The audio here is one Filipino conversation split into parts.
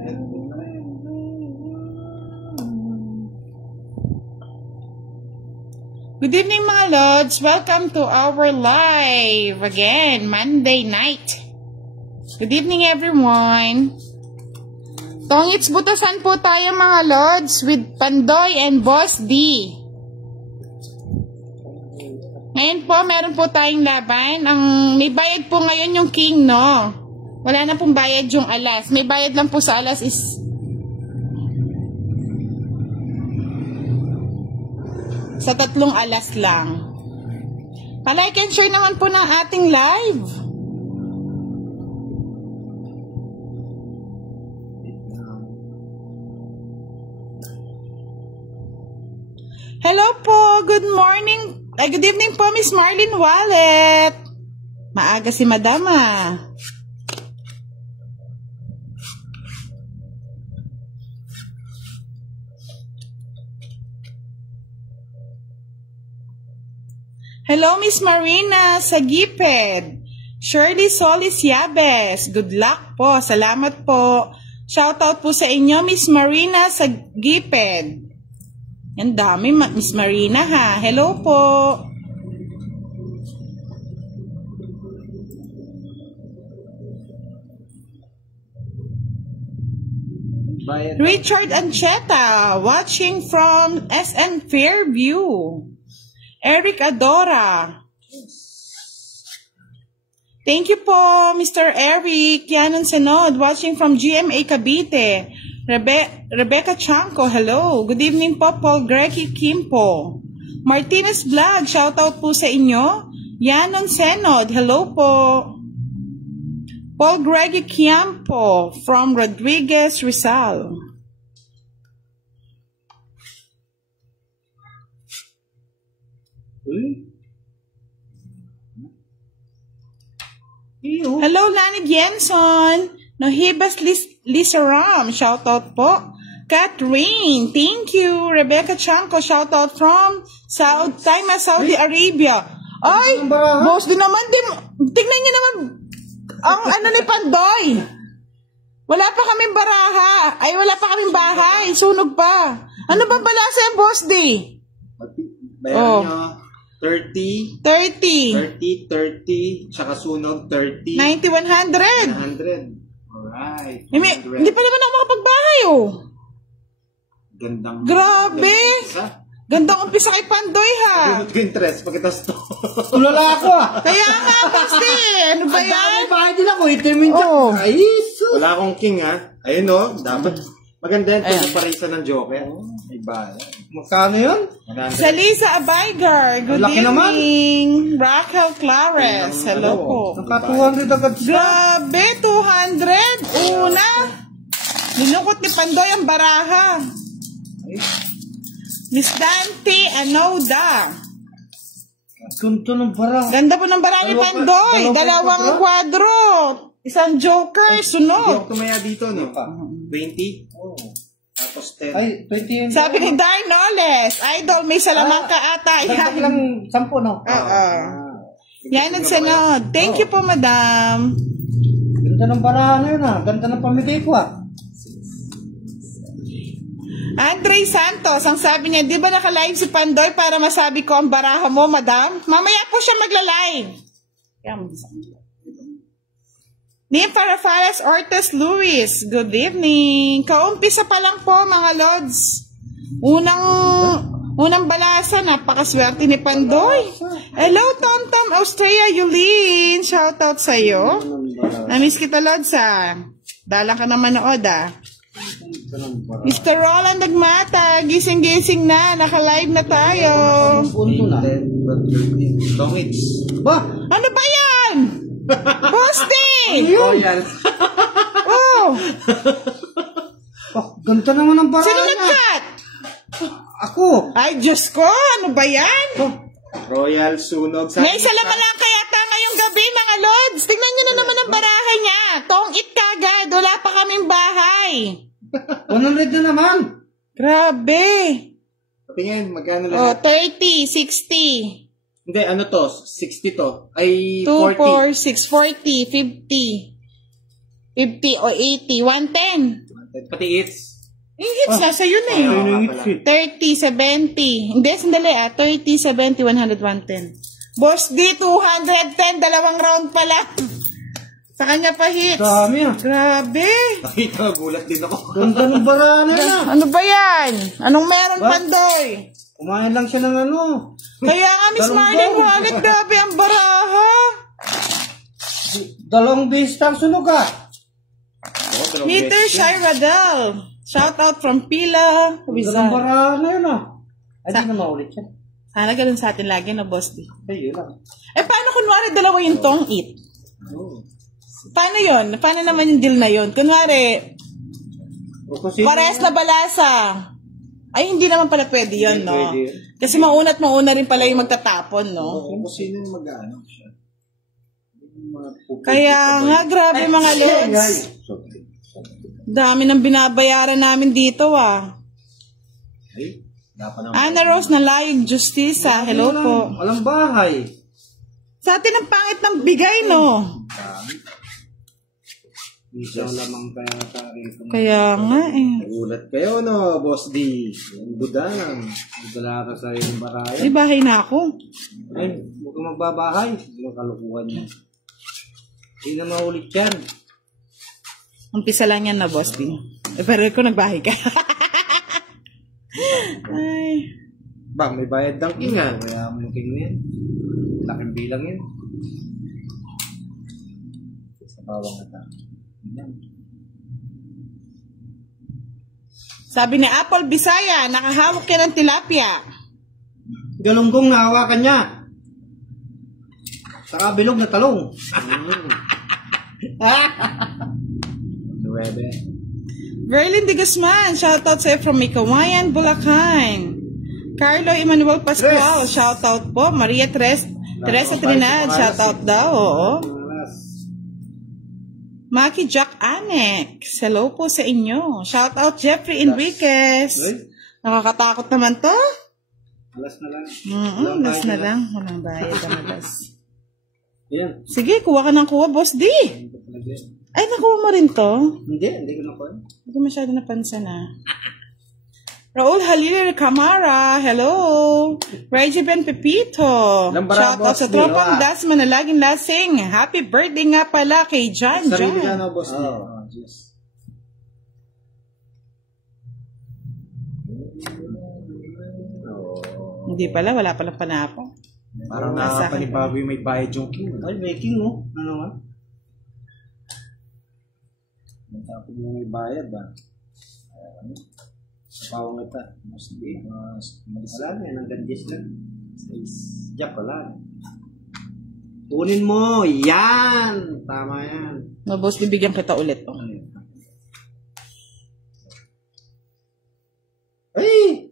Good evening mga Lods. Welcome to our live again, Monday night. Good evening everyone. Tongits butasan po tayo mga Lods with Pandoy and Boss D. Ngayon po, meron po tayong laban. May bayad po ngayon yung king, no? Wala na pong bayad yung alas. May bayad lang po sa alas is sa 3 alas lang. Pa-like and share naman po ng ating live. Hello po, good morning. Good evening po, Miss Marlene Wallet. Maaga si Madama. Hello, Miss Marina sa Giped. Shirley Solis Yabes. Good luck po. Salamat po. Shoutout po sa inyo, Miss Marina sa Giped. Yan dami, Miss Marina ha. Hello po. Richard Ancheta, watching from SM Fairview. Eric Adora. Thank you po, Mr. Eric. Yanon Senod, watching from GMA Cavite. Rebecca Chanco, hello. Good evening po, Paul Grecky Kimpo. Martinez Vlog, shoutout po sa inyo. Yanon Senod, hello po. Paul Grecky Kimpo from Rodriguez, Rizal. Hello, Lani Jenson. Nohibas Lisaram, shoutout po. Catherine, thank you. Rebecca Chanco, shoutout from Saudi Arabia. Ay, boss din naman din. Tingnan niyo naman ang ano ni Pandoy. Wala pa kaming baraha. Ay, wala pa kaming bahay. Sunog pa. Ano ba pala sa boss di? Bayaran nyo. 30, 30, tsaka sunog 30, 90, 100. 100. Alright. Hindi pa naman ako makapagbahay, oh. Gandang. Grabe. Gandang umpisa kay Pandoy, ha. Gandang interest, pagkitas to. Tulala ako, ah. Kaya nga, Basti. Ano ba yan? Ang bahay din ako, itimin dyan. Oh. Ay, so. Wala akong king, ha. Ayun, no. Dapat. Maganda yun kung parisa ng joker. May bala. Magkano yun? Salisa Abaygar. Good evening. Raquel Clares. Hello po. Naka 200 agad siya. Grabe, 200. Una. Nilukot ni Pandoy ang baraha. Miss Dante Anoda. Ganto ng baraha. Ganda po ng baraha ni Pandoy. Dalawang kwadro. Isang joker. Hindi Sunod. ako tumaya dito, no? 20? Oo. Tapos 10. Ay, 20 yun. Sabi ni Darn Noles, Idol, may salamangka ata. Dagdag lang 10, no? Yan ang sunod. Thank you po, madam. Ganda ng baraha na yun, ah. Ganda ng pamigay ko, ah. Andre Santos, ang sabi niya, di ba naka-live si Pandoy para masabi ko ang baraha mo, madam? Mamaya po siya magla-live. Nim Farafaras Ortiz Luis, good evening. Kaumpisa pa lang po mga Lods. Unang balasa, napakaswerte ni Pandoy. Hello, Tom Australia, Yulin. Shoutout sa'yo. Namiss kita, Lods, ha. Dalang ka naman nood, ah. Mr. Roland Nagmata, gising-gising na. Naka-live na tayo. Tongits. Ba? Ano ba yan? Bosti! Royal. Oh! Ganda naman ang baraha. Sino nag-cut? Ako. Ay, Diyos ko, ano ba yan? Royal, sunog. May isa lang kayata ngayong gabi, mga Lods. Tingnan nyo na naman ang baraha niya. Tong-it kagad, wala pa kaming bahay. 100 na naman. Grabe. Tingin, magkano Oh, lang? 30, 60. Hindi, ano to? 60 to. Ay, 2, 40. 4, 6, 40, 50. 50 o 80, 110. Pati it's. Yung hits nasa yun eh. Ayun yung hits. 30, 70. Hindi, sandali 30, 70, 100, 110. Boss D, 210. Dalawang round pa lang. Sa kanya pa hits. Dami ah. Grabe. Nakita, gulat din ako. Ganda ng bara na yun ah. Ano ba yan? Anong meron, Ba? Pandoy? Kumain lang siya ng ano. Kaya nga, Miss Dalawang Marlene round. Wallet, grabe ang baraha. 2 beses ang sunog ah. Peter Shiradel. Shout out from Pila, Ganda ng Rizal. bara na yun ah. Ay, di na maulit yan. Sana ganun sa atin lagi na, Boss D. Ay, yun lang. Eh, paano kunwari dalawa yung tong eat? Paano yun? Paano naman yung deal na yun? Kunwari, O kasi parehas na balasa. Ay, hindi naman pala pwede yun, no? pwede yun. Kasi mauna at mauna rin pala yung magtatapon, no? Kung sino yung mag-ano siya. Kaya nga, grabe mga lods. Dami ng binabayaran namin dito, ah. Ay, dapat naman. Ana Rose na Layog Justisa. Hello po. Walang bahay. Sa atin ang pangit ng bigay, no? Isa lamang kaya rito. Kaya nga, eh. Nagulat kayo, no, Boss D. Yung budang. Dala ka sa iyong baraya. Ay, bahay na ako. Ay, huwag kang magbabahay. Yung kalukuhan niya. Hindi na maulit yan. Umpisa lang yan na, Boss D. Eh, pero ko nagbahay ka. Ay. Ba, may bayad ng ingan. Kaya mungkin mo yan. Laking bilang yan. Sa bawang ata. Yan. Sabi ni Apple Bisaya, nakahawak yan ng tilapia. Galunggong na hawakan niya. Saka bilog na talong. Nuwebe. Verlyn de Guzman, shoutout sa'yo from Mikawayan, Bulacan. Carlo Emmanuel Pascual, shoutout po. Maria Teresa Trinidad, shoutout daw, oo. Maki Jack Anex, hello po sa inyo. Shoutout Jeffrey Enriquez. Nakakatakot naman to. Alas na lang. Last na lang. Walang bayad ang alas. Yan. Sige, kuha ka ng kuha, Boss D. Ay, nakuha mo rin to? Hindi ko nakuha. Hindi ko masyado napansin, ah. Raul Halil Camara, hello. Reggie Ben Pepito. Shoutout sa tropang Dasma na laging lasing. Happy birthday nga pala kay John. Sarili ka, no, Boss D. Yes. Hindi pala, wala palang panapo. Parang nakapanibago yung may bayad yung king. Ay, making mo. Ano nga? Tapos mo may bayad ba? Sa pawang ito. Mostly. Wala na yan. Hanggang 10 lang. Jack wala. Tunin mo. Yan. Tama yan. No, Boss, bibigyan kita ulit. Oh. Ay!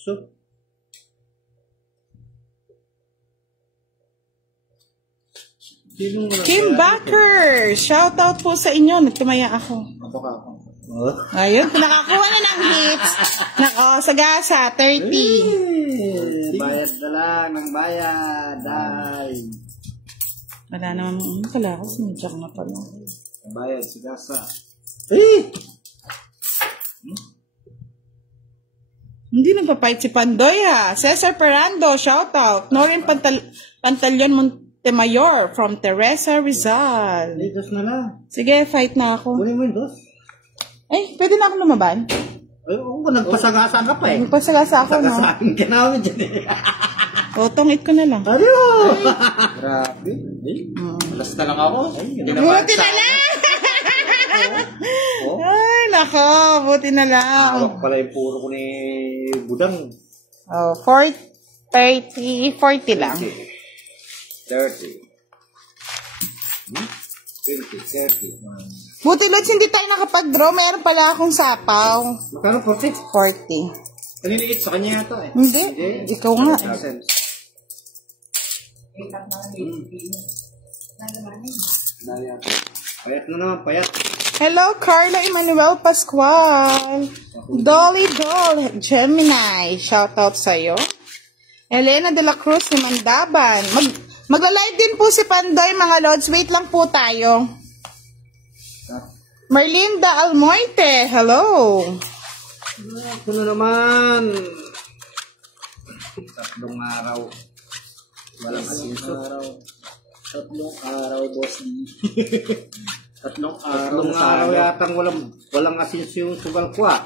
So. Kim Backer, shoutout po sa inyo. Nagtumaya ako. Ako. Ayun, nakakuha na ng hits. Nako, sagasa, 30. Bayad na lang ng bayad. Ay. Wala naman, pala ako, sinadyak na pala. Bayad, sigasa. Eh! Hindi nagpapait si Pandoy, ha. Cesar Perando, shoutout. Norin Pantaleon Montemayor from Teresa Rizal. Dos na lang. Sige, fight na ako. Kunin mo yung dos. Ay, pwede na ako lumaban? Ay, oo, nagpasagasa ka pa eh. Magpasagasa ako, no? Sagasaan ka namin dyan eh. O, tongit ko na lang. Ano? Grabe. Alas na lang ako. Buti na lang! Ay, nako, buti na lang. Hawak pala yung puro ko ni Budang. Oh, 40 lang. 30. 30. Buti, Lods, hindi tayo nakapag-draw. Meron pala akong sapaw. Magkano 40? 40. Kaniliit sa kanya yata eh. Hindi. Ikaw nga. Payat na naman, payat. Hello, Carla Emmanuel Pascual. Dolly Doll, Gemini. Shoutout sa'yo. Elena de la Cruz ni Mandaban. Magla-live din po si Pandoy, mga Lods. Wait lang po tayo. Marlinda Almoite, hello. Ito na naman. Tatlong araw. Walang asinso. Tatlong araw, boss D. Tatlong Tatlong araw yatang walang asinso yung sugal ko ah.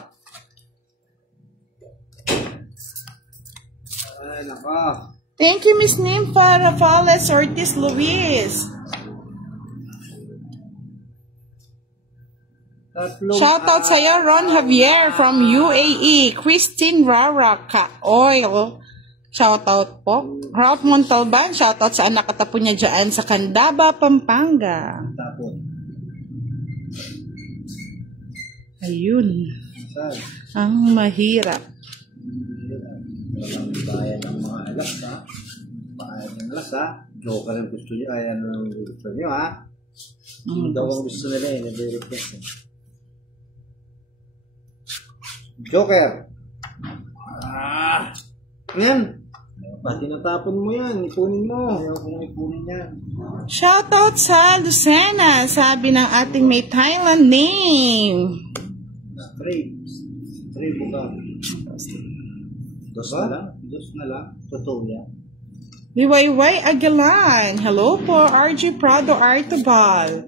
Ay, nako. Thank you, Miss Nympha Rafales Ortiz Luis. Shout out sa'yo, Ron Javier from UAE. Christine Rara Ka-Oil. Shout out po. Ralph Montalban, shout out sa anak katapo niya dyan sa Candaba, Pampanga. Tapos. Ayun. Saan? Ang mahirap. Walang bayan ng mga alas ha. Bayan ng alas ha. Joker ang gusto niyo. Ay, ano ang gusto niyo ha. Daw ang gusto nila eh. Nag-request eh. Joker. Ano yan? Pati natapon mo yan. Ipunin mo. Ayaw kong ipunin yan. Shout out sa Lucena, sabi ng ating may Thailand name. Spray buka. Dos na lang. Dos na lang. Totoo yan. Liwayway Aguilan. Hello po, RG Prado Artobal.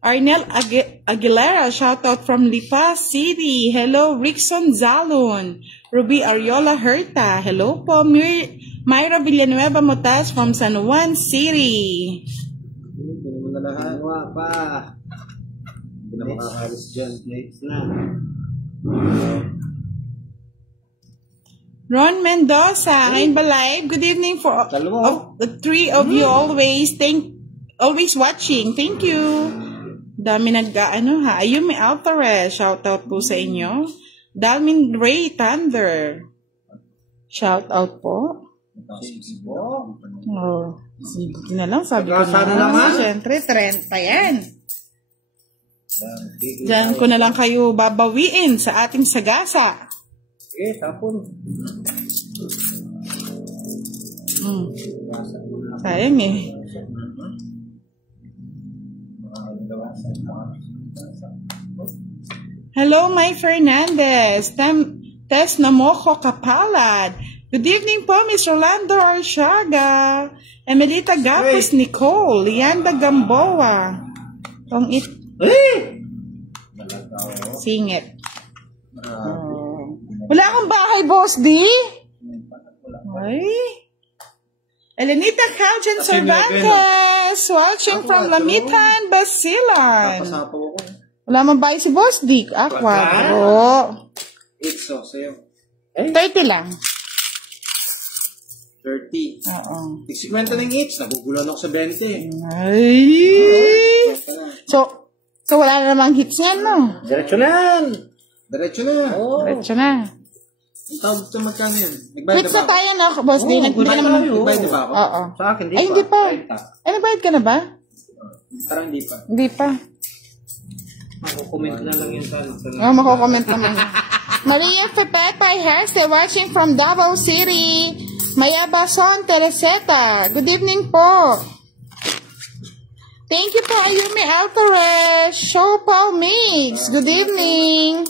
Arnel Aguilera, shout out from Lipa City. Hello, Rickson Zalon. Ruby Ariola Herta. Hello po, Myra Villanueva Motas from San Juan City. Hindi naman na lahat. Hangwa pa. Hindi na makakalis dyan. Next na. Ron Mendoza, ngayon ba live? Good evening for the three of you always watching. Thank you. Dami nag-ano ha. Ayun, may Altares. Shout out po sa inyo. Dalmin Ray Thunder. Shout out po. Oh, sige na lang. Sabi ko na. Siyempre, 30 yan. Diyan ko na lang kayo babawiin sa ating sagasa. Tapon. Sayang eh. Hello, Mike Fernandez. Tess Namojo Kapalad. Good evening po, Miss Rolando Orsiaga. Emelita Gapos Nicole. Lianda Gamboa. Singit. Wala akong bahay, Boss D. Ay. Elenita Caljan Cervantes. Watching from Lamitan, Basilan. Wala man bahay si Boss D. Aqua. It's so, sa'yo. 30 lang. 30. Oo. 50 ng each. Nagugulan ako sa 20. Ay. So wala na namang hits yan, no? Diretso na yan. Diretso na. Diretso na. Ang tawag sa magkano yun? Nagbayad Hits na na ba? tayo na, Boss D. Nagbayad na ba ako? Oo. Sa akin, di Ay, hindi pa. Ay, nagbayad ka na ba? Parang hindi pa. Hindi pa. Makukomment na lang yun sa Oh, makukomment naman. Maria Pepepay Heste watching from Davao City. Mayabason Tereseta. Good evening po. Thank you po, Ayumi Altares. Show Paul Mix. Good evening.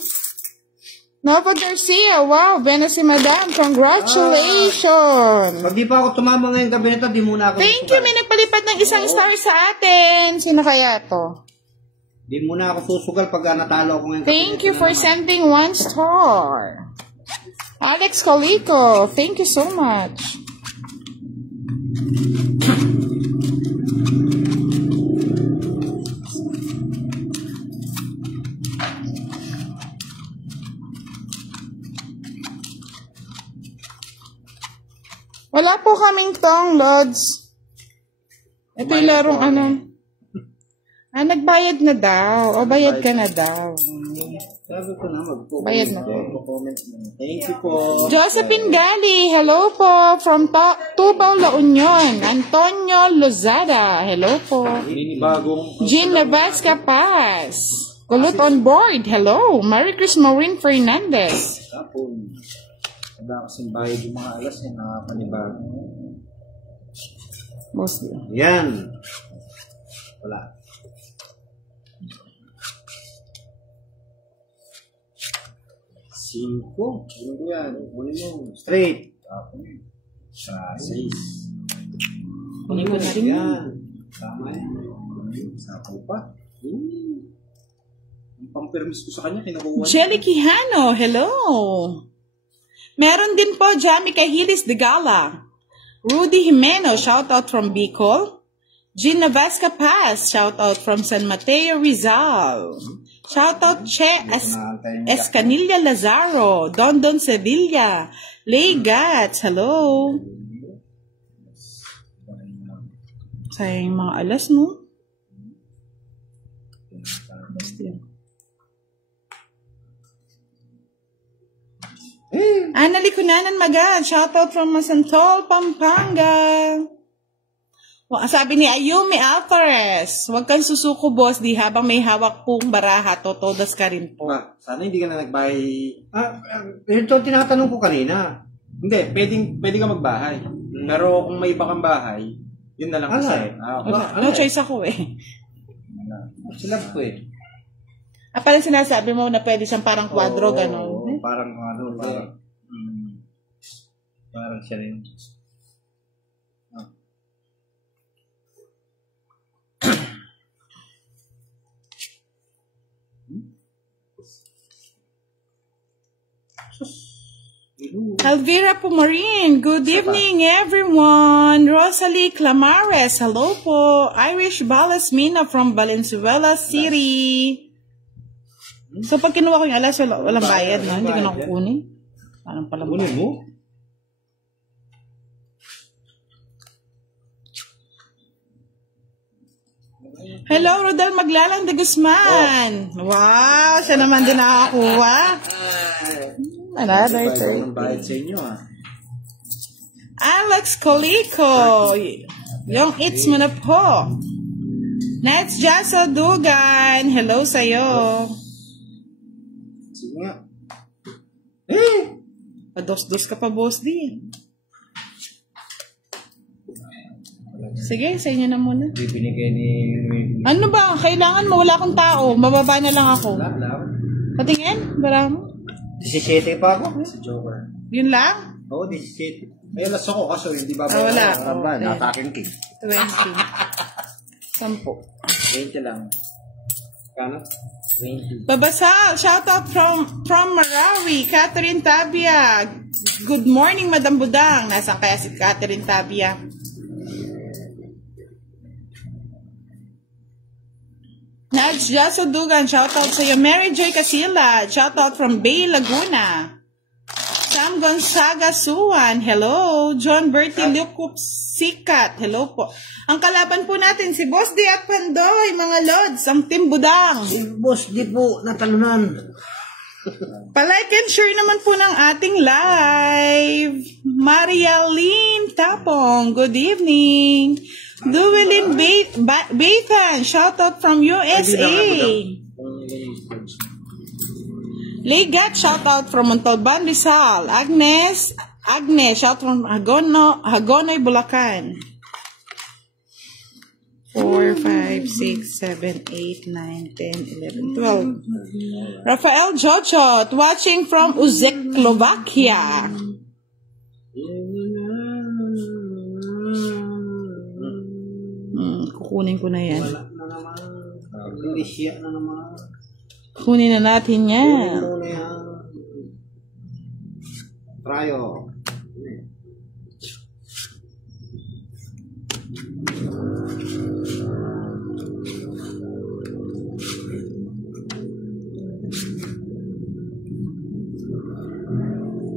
Nova Garcia. Wow, Bena si Madam. Congratulations. Pag di pa ako tumama ngayong gabi nito, di muna ako. Thank you. May nagpalipad ng isang star sa atin. Sino kaya to? Di muna ako susugal pag natalo ako ngayong gabi. Thank you for sending 1 star. Alex Colico, thank you so much. Wala po kaming tong, Lods. Ito yung larong ano. Nagbayad na daw. O, bayad ka na daw. Sabi ko na, Bayad na po. Thank you po. Josephine Gali, hello po. From Tubao, La Union. Antonio Lozada, hello po. Jean Navasca Paz. Kulot on board, hello. Merry Christmas, Maureen Fernandez. Tapon. Wala kasing bayad yung mga alas yung nakapanibago. Mostly. Yan. Wala. 5. Ano yan? Kunin mo. Straight. Tapos. 6. Kunin ko na rin yan. Tama yan. Sapo pa. Ang pampermis ko sa kanya, kinukuha. Jelly Quijano, hello. Meron din po Jamie Cahilis de Gala. Rudy Jimeno, shout out from Bicol. Jean Navasca Paz, shout out from San Mateo, Rizal. Shout out Che Escanilla Lazaro, Don Sevilla, Lay Gats, hello. Sayang mga alas, no? Basta yun. Ana Licunanan Magad, shout out from Masantol, Pampanga. Sabi ni Ayumi Alvarez, huwag kang susuko boss di habang may hawak pong baraha, totodas ka rin po. Sana hindi ka na nagbahay. Ito tinatanong ko kanina. Hindi, pwede ka magbahay. Pero kung may iba kang bahay, yun na lang kasi. No choice ako eh. Sila ko eh. Parang sinasabi mo na pwede siyang parang kwadro, gano'n. Parang parang siya rin. Elvira Pumarin, good evening everyone. Rosalie Clamares, hello po. Irish Balas Mina from Valenzuela City. So pag kinuha ko yung alas, walang bayad, no? Hindi ko na kukunin. Parang palang bayad. Mo? Hello, Rodel Maglalang de Guzman. Wow, siya naman din nakakuha. Another Ang bayad sa inyo, Alex Colico. Yung it's mo na po. Nets Jaso Dugan. Hello sa'yo. Sige nga. Pados-dos ka pa, boss di. Sige, sa inyo na muna. Binigay ni... Ano ba? Kailangan mo, wala akong tao. Mababa na lang ako. Patingin? Bara mo? 17 pa ako. Si Joker. Yun lang? Oo, 17. Ay, alas ako kaso hindi ba Wala. Natakin king. 20. 10. 20 lang. Kano? 20. Babasa, shout out from Marawi, Catherine Tabia. Good morning, Madam Budang. Nasaan kaya si Catherine Tabia? Nats Jaso Dugan, shout out sa iyo. Mary Joy Casilla, shout out from Bay Laguna. Sam Gonzaga Suwan, hello. John Bertie Lukup Sikat, hello po. Ang kalaban po natin si Boss D at Pandoy, mga lods, ang Team Budang. Si Boss di po natalunan. Palike and share naman po ng ating live. Maria Lynn Tapong, good evening. Duwelin Bathan, shout out from USA. Ligat, shout out from Montalban, Rizal. Agnes, shout out from Hagonoy, Bulacan. 4, 5, 6, 7, 8, 9, 10, 11, 12. Rafael Jochot, watching from Czechoslovakia. Kukunin ko na yan. Wala na naman. Hindi siya na naman. Kunin na natin yan. Kunin mo na yan. Tryo.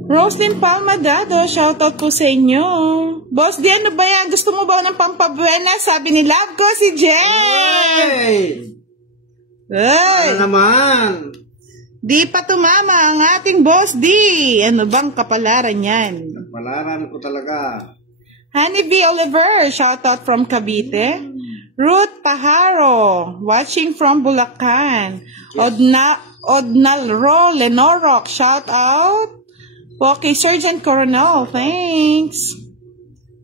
Roslyn Palmadado, shoutout po sa inyo. Boss, di ano ba yan? Gusto mo ba ng pampabuena? Sabi ni love ko si Jen. Hey! Ano naman? Di pa tumama ang ating Boss D. Ano bang kapalaran yan? Kapalaran ko talaga. Honey B. Oliver, shoutout from Cavite. Ruth Paharo, watching from Bulacan. Odnalro Lenorok, shoutout. Po kay Sergeant Coronel, thanks.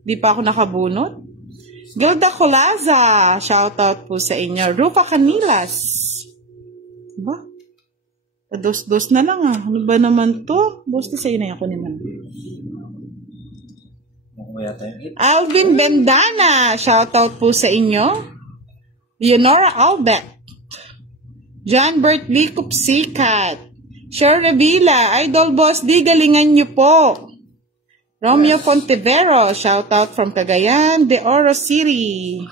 Di pa ako nakabunot. Gilda Colaza, shoutout po sa inyo. Rufa Canilas. Ba? Dos-dos na lang ah. Ano ba naman to? Boss, sa'yo na yan. Kunin mo. Alvin Bendana. Shoutout po sa inyo. Leonora Albert. John Bert Licup Sikat. Sher Revilla. Idol Boss D. Galingan nyo po. Romeo Fontevero. Shoutout from Cagayan de Oro City.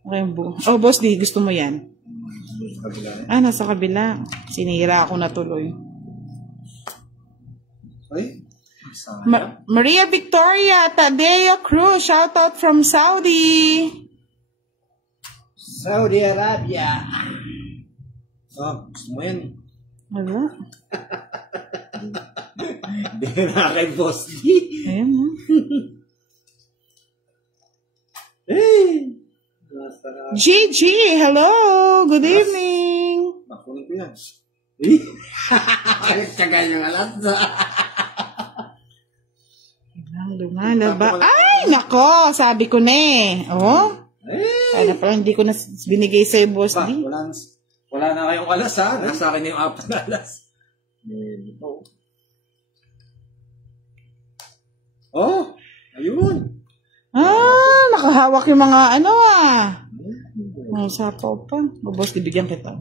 Okay, oh, Boss D, gusto mo yan? Nasa kabila. Sinira ako na tuloy. Maria Victoria Tadeo Cruz, shout out from Saudi Arabia. Gusto mo yan? Wala. Hindi na kay Boss D. Ayan mo. Hey! Gigi, hello! Good evening! Nakunin ko yan. Nagtsagal yung alas. Lumalaba. Ay, nako! Sabi ko na eh. Oh? Kaya pala hindi ko na binigay sa'yo, Boss D. Wala na kayong alas ha. Nasa akin yung 4 na alas. Oh! Ayun! Nakahawak yung mga ano ah. May sapaw pa. Boss, bibigyan kita.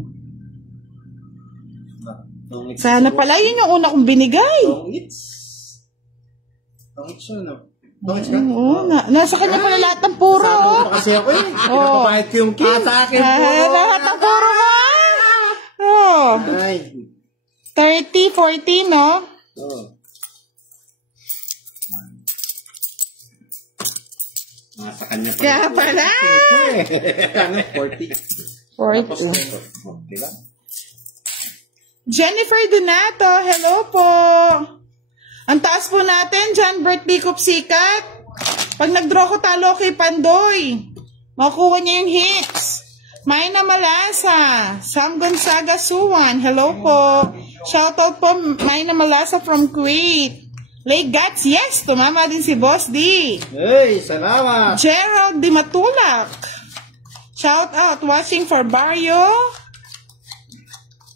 Sana pala yun yung una kong binigay. Tongits yun, no? Tongits ka? Oo, nasa kanya pala lahat ng puro. Kasama pa kasi ako eh. Pinapapahit ko yung king. Sa akin puro. Lahat ng puro ha. Oh. 30, 40, no? Sa kanya pa. Kaya pala. Ano? 40. 40. Diba? Jennifer Donato, hello po. Ang taas po natin, John Bert Licup Sikat. Pag nag-draw ko talo kay Pandoy, makukuha niya yung hits. Mayna Malasa, Sam Gonzaga Suwan, hello po. Shoutout po, Mayna Malasa from Kuwait. Lake Gats, yes, tumama din si Boss D. Hey, salamat. Gerald Di Matulak. Shout out, watching for Barrio.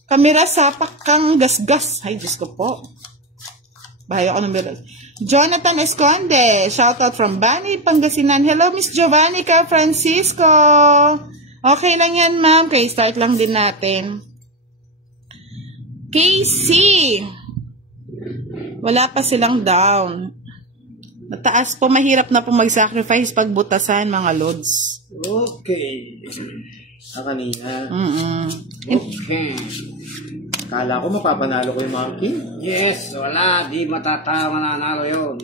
Kamera sa Pakang Gasgas. Ay, Diyos ko po. Bahayo ako ng bilas. Jonathan Esconde. Shout out from Bani, Pangasinan. Hello, Miss Giovanni Ka Francisco. Okay lang yan, ma'am. Okay, start lang din natin. KC. Wala pa silang down. Mataas po, mahirap na po mag-sacrifice pag butasan, mga lods. Okay. Kanina. Okay. Kala ko mapapanalo ko yung mga king. Yes, wala. Di mananalo yun.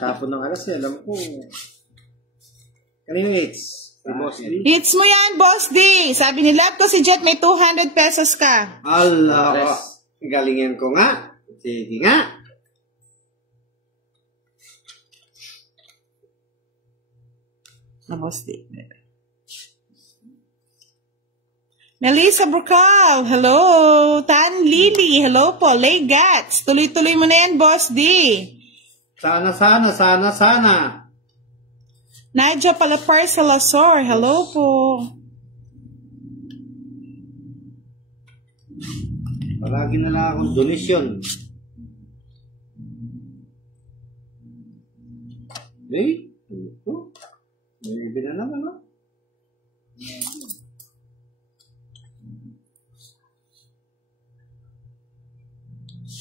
Tapon ng alas eh, alam ko. Kanina hits. Hits mo yan, Boss D. Sabi ni Lab ko si Jet, may 200 pesos ka. Allah. Galingin ko nga. Sige nga. Na Boss D. Melissa Brocal, hello. Tan Lily, hello po. Lay Gats, tuloy-tuloy mo na yan, Boss D. Sana. Nadia Palapar Salazar, hello po. Palagi na lang akong donation. Hey, ito. Maybe na naman, no?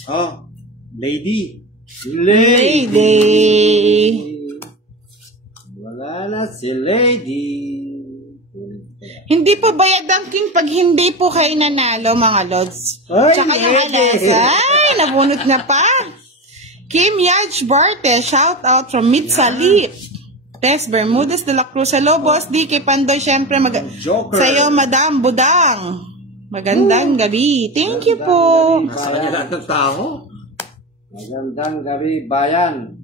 Oh, lady. Wala na si lady. Hindi po bayad ang king pag hindi po kayo nanalo, mga lods. Ay, Tsaka yung alas. Ay, nabunot na pa. Kim Yaj Barte, shout out from Mitsalip. Tess Bermudez de la Cruz. Hello, Boss D. Kay Pandoy, syempre. Sa'yo, Madam Budang. Magandang gabi. Thank you po. Sa kanya lahat ng tao. Magandang gabi, bayan.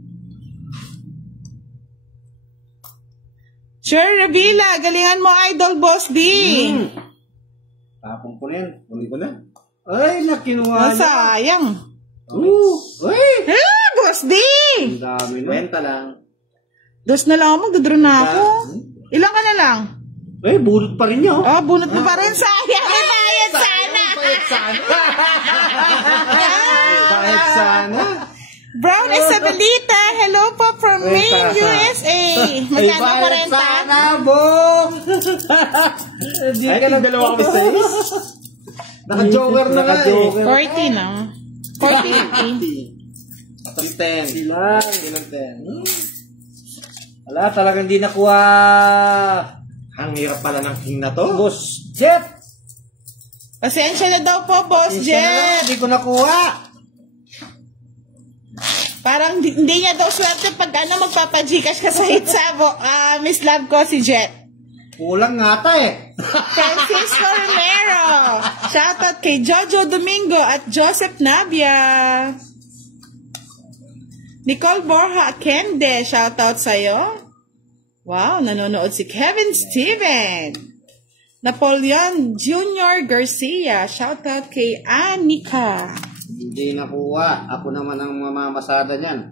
Sure, Revilla. Galingan mo, Idol Boss D. Tapong ko na yan. Hindi ko na. Ay, nakinuha niya. Sayang. Uy! Boss D. Ang dami na. Kwenta lang. Dos na lang ako. Magdodro na ako. Ilan ka na lang? Eh, bunot pa rin niya. Oh, bunot mo pa rin sa akin. May bayad sana. Bayad sana. Brown Isabelita, hello po from Maine, USA. Magkano pa rin ta? Sana, bo! Ay, dalawa kami sa is. Naka-joker na nga eh. 40 na. 40, 50. Tapos 10. Sila. Ilang 10? Wala, talagang di nakuha. Ang hirap pala ng king na to. Boss Jet! Pasensya na daw po, Boss Jet. Hindi ko nakuha. Parang hindi niya daw swerte pag magpapagcash ka sa Hitsabo. Miss Love ko si Jet. Kulang nga ta eh. Francisco Romero. Shoutout kay Jojo Domingo at Joseph Navia. Nicole Borja Kende, shoutout sa'yo. Wow, nanonood si Kevin Steven. Napoleon Jr. Garcia, shoutout kay Anika. Hindi nakuha. Ako naman ang mamamasada niyan.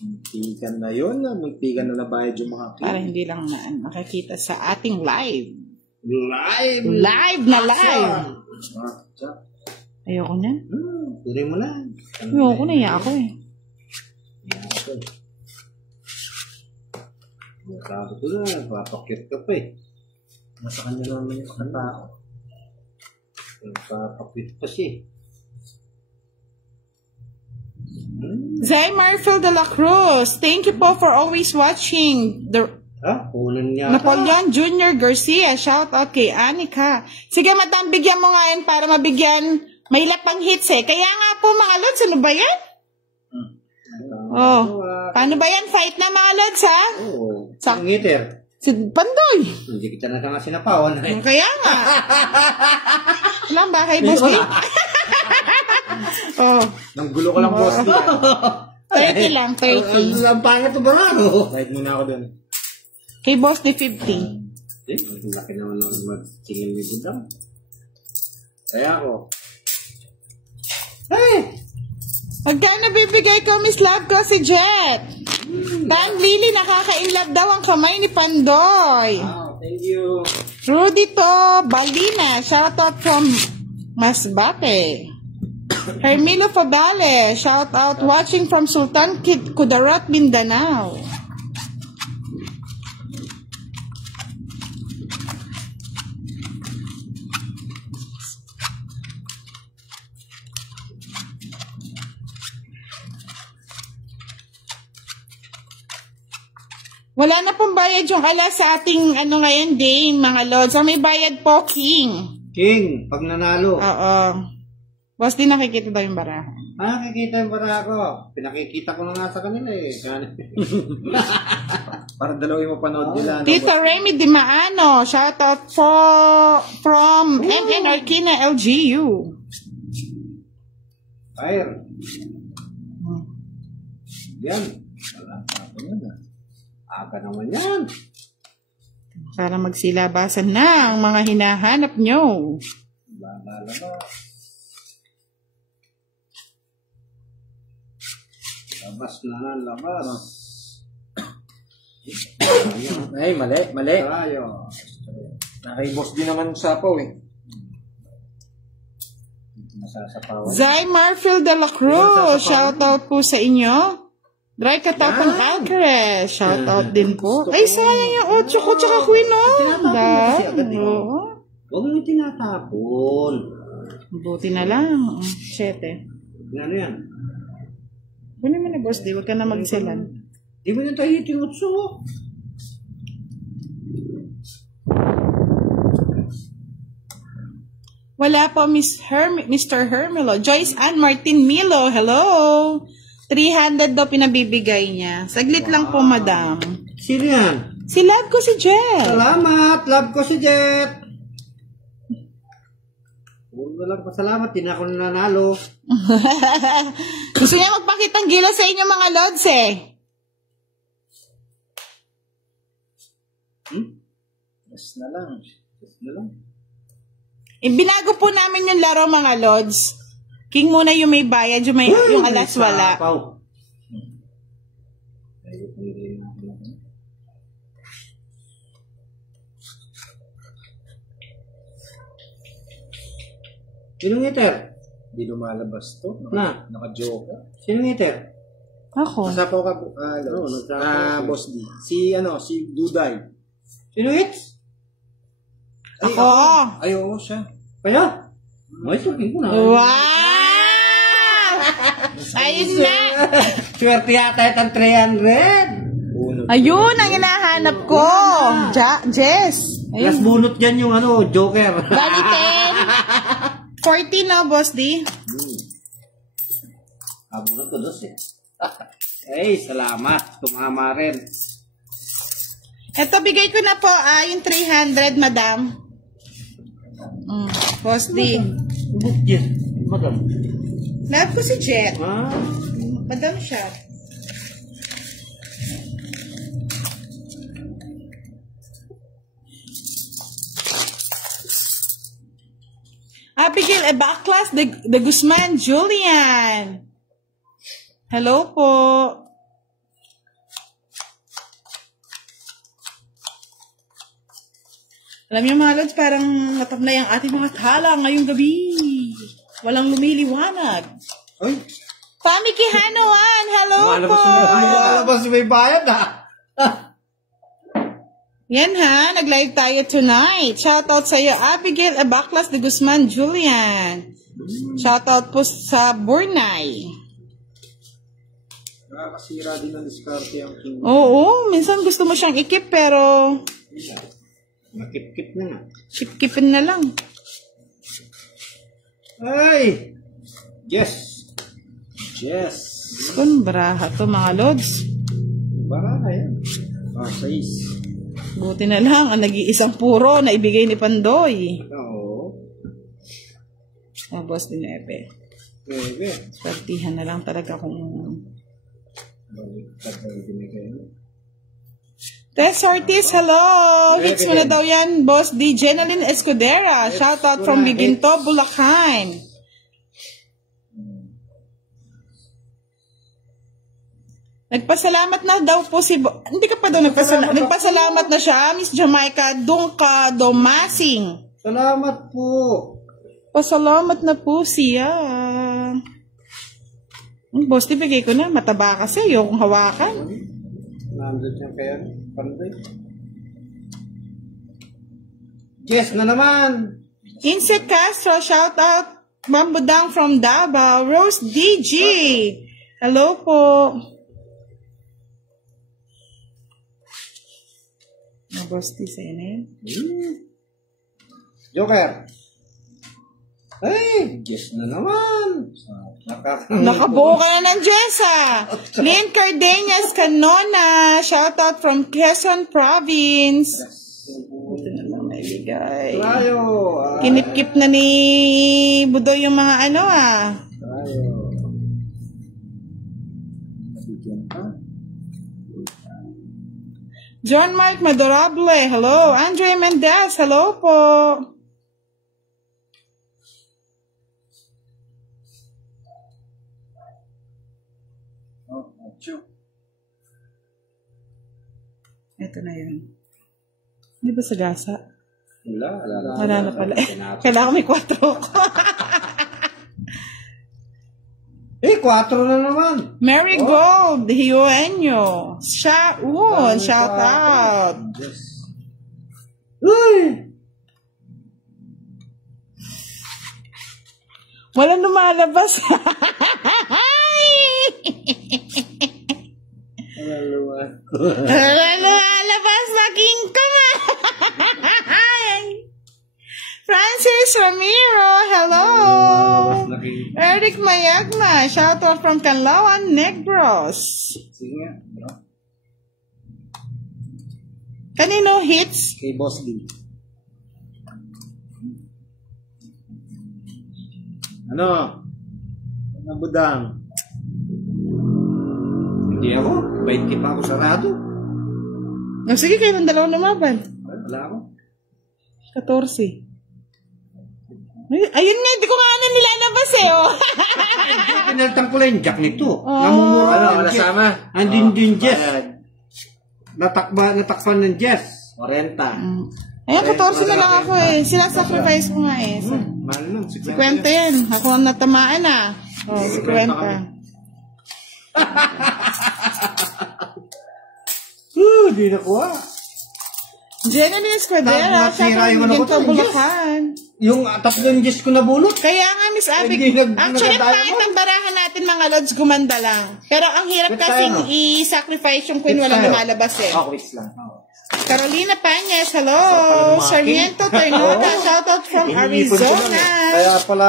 Muntikan na yun. Muntikan na nabayad yung mga king. Para hindi lang makikita sa ating live. Live! Live na live. Ayoko na. Tuloy mo na. Ayoko na, iya ako eh. Sabi ko na, papakit ka pa eh. Nasa kanya naman yung katao. Papakit pa siya. Zay Marfil de la Cruz, thank you po for always watching. Kunin niya. Napoleon Jr. Garcia, shout out kay Anika. Sige, madam, bigyan mo nga yan para mabigyan. May lapang hits eh. Kaya nga po mga lods, ano ba yan? Paano ba yan? Fight na mga lods, ha? Oo. Ang ngiter. Si Pandoy. Hindi kita na nga sinapawan. Kaya nga. Alam ba kay Boss D? Nanggulo ko lang, Boss D. 30 lang, 30. Ang pangit ito ba nga? Kahit muna ako dun. Kay Boss D, 50. Laki naman ng magtingin ni Budang. Kaya ako. Hey! Magkano bibigay ko, Miss Love ko, si Jet? Dan Lily, nakaka-inlove daw ang kamay ni Pandoy. Wow, thank you. Rudy to Balina, shoutout from Masbate. Hermilo Fabale, shoutout watching from Sultan Kudarat, Mindanao. Wala na pong bayad yung alas sa ating ngayon game, mga lods. Ang may bayad po, King. King, pag nanalo. Oo. Boss, di nakikita daw yung baraha. Nakikita yung bara ko. Pinakikita ko na nga sa kanila eh. Para dalawin mo panood nila. Tita Remy Di Maano, shoutout from MN Orkina LGU. Fire. Yan. Wala pa ako yun ah. Aga naman yan. Para magsilabasan na ang mga hinahanap nyo. Labas na, labas. Ay, mali. Tayo. Nakay-boss din naman sa sapaw eh. Masasapawan. Zay Marfil de la Cruz, shoutout po sa inyo. Dry Katapang Alcaraz, shoutout din po. Ay, sayang yung 8 ko tsaka Queen, no? Huwag mo tinatapon. Buti na lang. 7. Ano yan? Kunin mo na, boss, di. Huwag ka na magsilan. Di mo yung tayo tinutso. Wala po, Mr. Hermelo. Joyce Ann Martin Milo, hello. 300 daw pinabibigay niya. Saglit lang po, madam. Sino yan? Si love ko si Jet. Salamat! Love ko si Jet! Huwag na lang pasalamat. Di na ako nanalo. Gusto niya magpakitang gila sa inyo mga lods eh. Yes na lang. Binago po namin yung laro mga lods. King muna yung may bayad, yung alas wala. Sinong iter? Hindi lumalabas to. Na? Naka-joker. Sinong iter? Ako. Masapaw ka, Boss D. Si Duday. Sinong its? Ako. Ay, oo, siya. Kaya? May sabihin ko na. Wow! Ayun na. Swerte yata itang 300. Ayun ang hinahanap ko. Jess. Last Ayun. bunot dyan yung joker. Bali 10. 14 na, Boss D. Bunot ko dos eh. Ay, salamat. Tumama rin. Ito, bigay ko na po yung 300, madam. Boss D. Yes, madam. Love ko si Jet. Ah, Madam siya. Abigail Ebaclas de Guzman Julian. Hello po. Alam niyo mga lods, parang natamlay ang ating mga tala ngayong gabi. Walang lumiliwanag. Ay, Pami Kihanuan, hello po. Lumalabas may bayad Yan ha, nag-live tayo tonight. Shoutout sa iyo, Abigail Ebaclas de Guzman Julian. Shoutout po sa Burnay. nakakasira din ng diskarte ang king. Oo, minsan gusto mo siyang ikip pero Makip-kip na nga. sikipin na lang. Ay! Yes. Yes. Kun braha to mga lods. Baka na yan. Sais. Buti na lang ang nag-iisang puro na ibigay ni Pandoy. Oo. Boss din Epe. Bebe. Swertihan na lang talaga kung... Baliktad na yung binigay mo. Tess Ortiz, hello! Hits mo na daw yan, Boss D. Jenaline Escudera. Shoutout from Biginto, Bulacan. Nagpasalamat na daw po si... Hindi ka pa daw nagpasalamat na siya, Miss Jamaica Dungka Domasing. Salamat po. Pasalamat na po siya. Boss, ibigay ko na. Mataba kasi. Yung hawakan. Nandun siya kaya. Panday. Yes na naman. Inse Castro, shout out. Bambudang from Davao. Rose DG. Hello po. Boss, di sa'yo na yun. Joker. Ay, yes na naman. Nakabuo ka na ng Jessa. Lynn Cardenas Canona. Shout out from Quezon Province. Ito na lang may bigay. Tayo. Kinip-kip na ni Budoy yung mga ano Tayo. John Mark Madorable. Hello. Andre Mendez. Hello po. Ito na yun. Hindi ba sa gasa? Wala na pala. Kailangan may 4 ko. Eh, 4 na naman. Marigold, Hioenyo. Shaun, shout out. Yes. Uy! Walang lumalabas. Walang lumalabas na king ka. Francis Ramiro, hello. Eric Mayagma, shout out from Canlaon, Negros. Sige nga. Kanino hits? Kay Boss D. Ano? Budang? Hindi ako. 20 pa ako sarado. Oh, sige, kayo ng dalawang lumaban. Wala ako. 14. Ayun nga, hindi ko nga na nilalabas eh, oh. Pinaltang ko lang yung jack nito. Oh. Namumura Ano, ng wala Jess. sama? Andin din Jess. Natakpan ng Jess. 40. Ayan, 14 na lang ako eh. Sila sacrifice ko nga eh. So, Mahal lang. 50 yan. Ako ang natamaan ah. Oh, 50. Di nakuha. Jenny Escudera, siya yung kang ano ko ginto to, Bulacan. Yung tatlong Diyos ko nabunot. Kaya nga, Miss Abby, Hindi actually, nagdadaya kahit mo. ang barahan natin mga lods, gumanda lang. Pero ang hirap Quit kasing tayo, no? i-sacrifice yung queen, Quit walang tayo. lumalabas eh. Quiz lang. Carolina Pañez, hello! lumaki. Sarmiento Ternota, shoutout from Inipon ko lang Arizona. eh. Kaya pala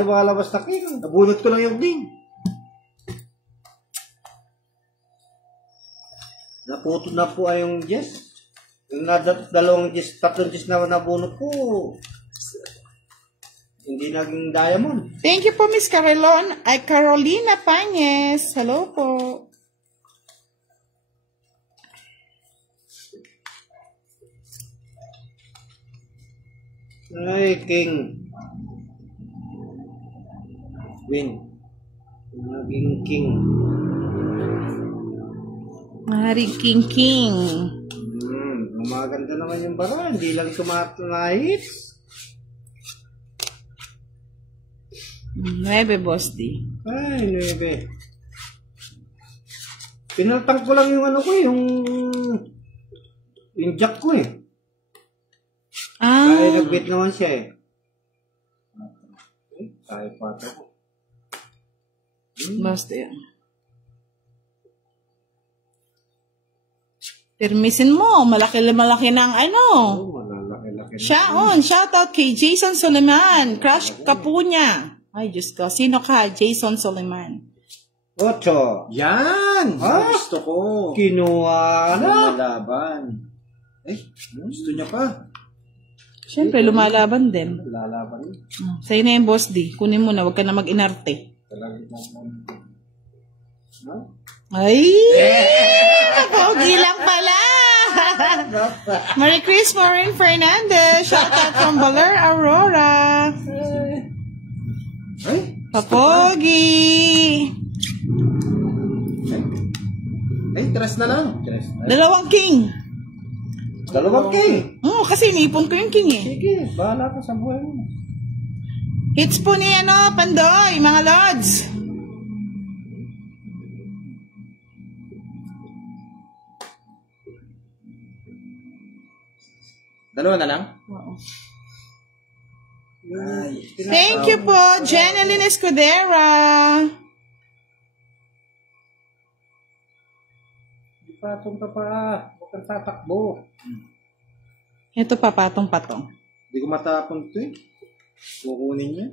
lumalabas na king. Nabunot ko lang yung ding. Naputo na po ay yung Diyos. Yung dalawang Diyos, tatlong Diyos na nabunot ko, hindi naging diamond. Thank you po, Miss Carolina Pañez. Hello po. Ay, king. Win. Naging king. Maring King. Maganda naman yung bara. Hindi lang tumatunahit. 9, Boss D. Ay, 9. Pinaltang ko lang yung ano ko, yung jack ko eh. Kaya nag-bet naman siya eh. Tayo pa ito. Boss D. Permisin mo, malaki ng ano. Malalaki-laki. Siya shoutout kay Jason Suleiman. Crush ka po niya. Ay, Diyos ko. Sino ka? Jason Suleiman. 8. Yan! Ah? Gusto ko. Kinuha na. Lumalaban. Gusto niya pa. Siyempre, lumalaban din. Lalaban. Sa'yo na yung Boss D. Kunin mo na, huwag ka na mag-inarte. Ay! Pogi lang pala! Merry Christmas, Maureen Fernandez. Shoutout from Baler, Aurora. Ay, Papogi! tres na lang. Dalawang king. Dalawang king. Kasi inipon ko yung king eh. Sige, bahala ka sa buhay mo. Hits po ni Pandoy, mga lods. Dalawa na lang? Thank you po, Jeneline Escudera. Patong ka pa. Huwag kang tatakbo. Ito pa, patong-patong. Hindi ko matapon ito eh. Kukunin niya.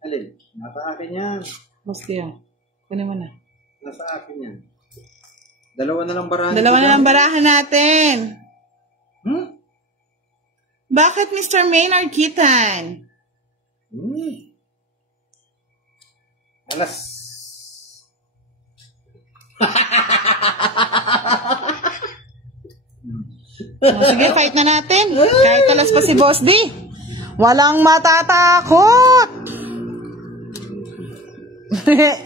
Alin? Nasa akin yan. Boss Leo, kunin mo na. Nasa akin yan. Dalawa na lang barahan. Dalawa na lang barahan natin. Bakit Mr. Maynard Kitan? Alas. Sige, fight na natin. Kahit alas pa si Boss D. Walang matatakot.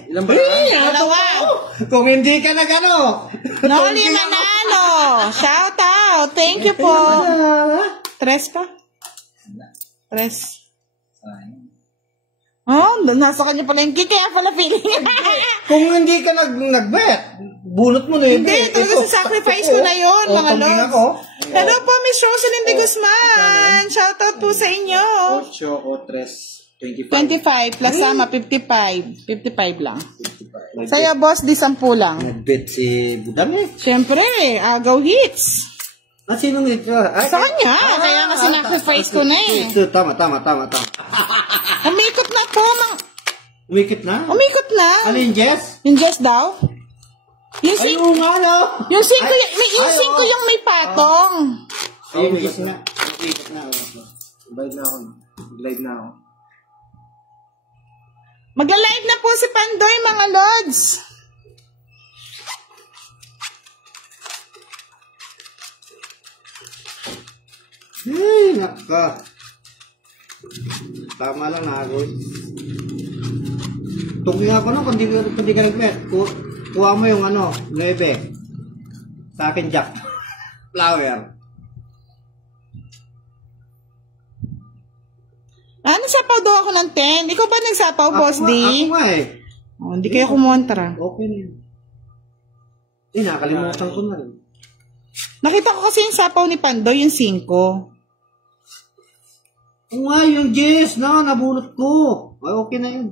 Ilang barahan? Dalawa. Kung hindi ka nag-ano. Noli Manalo. Shout out. Thank you po. Tres pa? Tres. Nasa kanya pala yung kick, kaya pala feeling. Kung hindi ka nag-bet, bunot mo na yun. Hindi, talaga sa sacrifice ko na yun, mga lods. Hello po, Miss Rosalyn de Guzman. Shoutout po sa inyo. 8 o 3, 25 25. plus sama, 55. 55 lang. Sa'yo, boss, di 10 lang. Nag-bet si Budang eh. Siyempre, agaw hits. Sinong ito? Sa kanya, kaya nga sinacrifice ko na eh. Ito, tama. Umikot na po, Umikit na? Umikot na. Ano yung Jess? Yung Jess daw? Yung Ay, 5 oo nga, no? yung 5 yung may patong. Ay, yung Jess na. Umikit na. Live na ako. Live na ako. Magla-live na po si Pandoy, mga lods. Ay, naka. Tama lang na ako. Tungkol nga ako no, kung di ka nag-bet, kuha mo yung 9. Sa akin, Jack. Flower. nagsapaw daw ako ng 10. Ikaw ba nagsapaw, Boss D? Ako nga eh. Oh, hindi kayo kumontra. Okay na yun. Nakalimutan ko na rin. Nakita ko kasi yung sapaw ni Pandoy, yung 5. Oo nga, yung Jess, nabunot ko. Ay, okay na yun.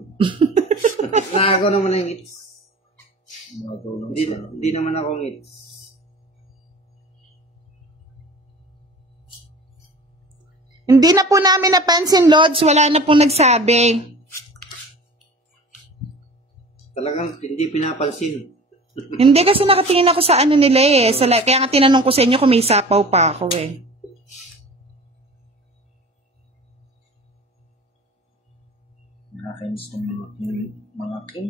Nakagaw naman na yung hits. Hindi naman ako hits. Hindi na po namin napansin, Lods. Wala na pong nagsabi. Talagang hindi pinapansin. Hindi kasi nakatingin ako sa ano nila eh. Kaya nga tinanong ko sa inyo kung may sapaw pa ako eh. Nakakainis ng mga king.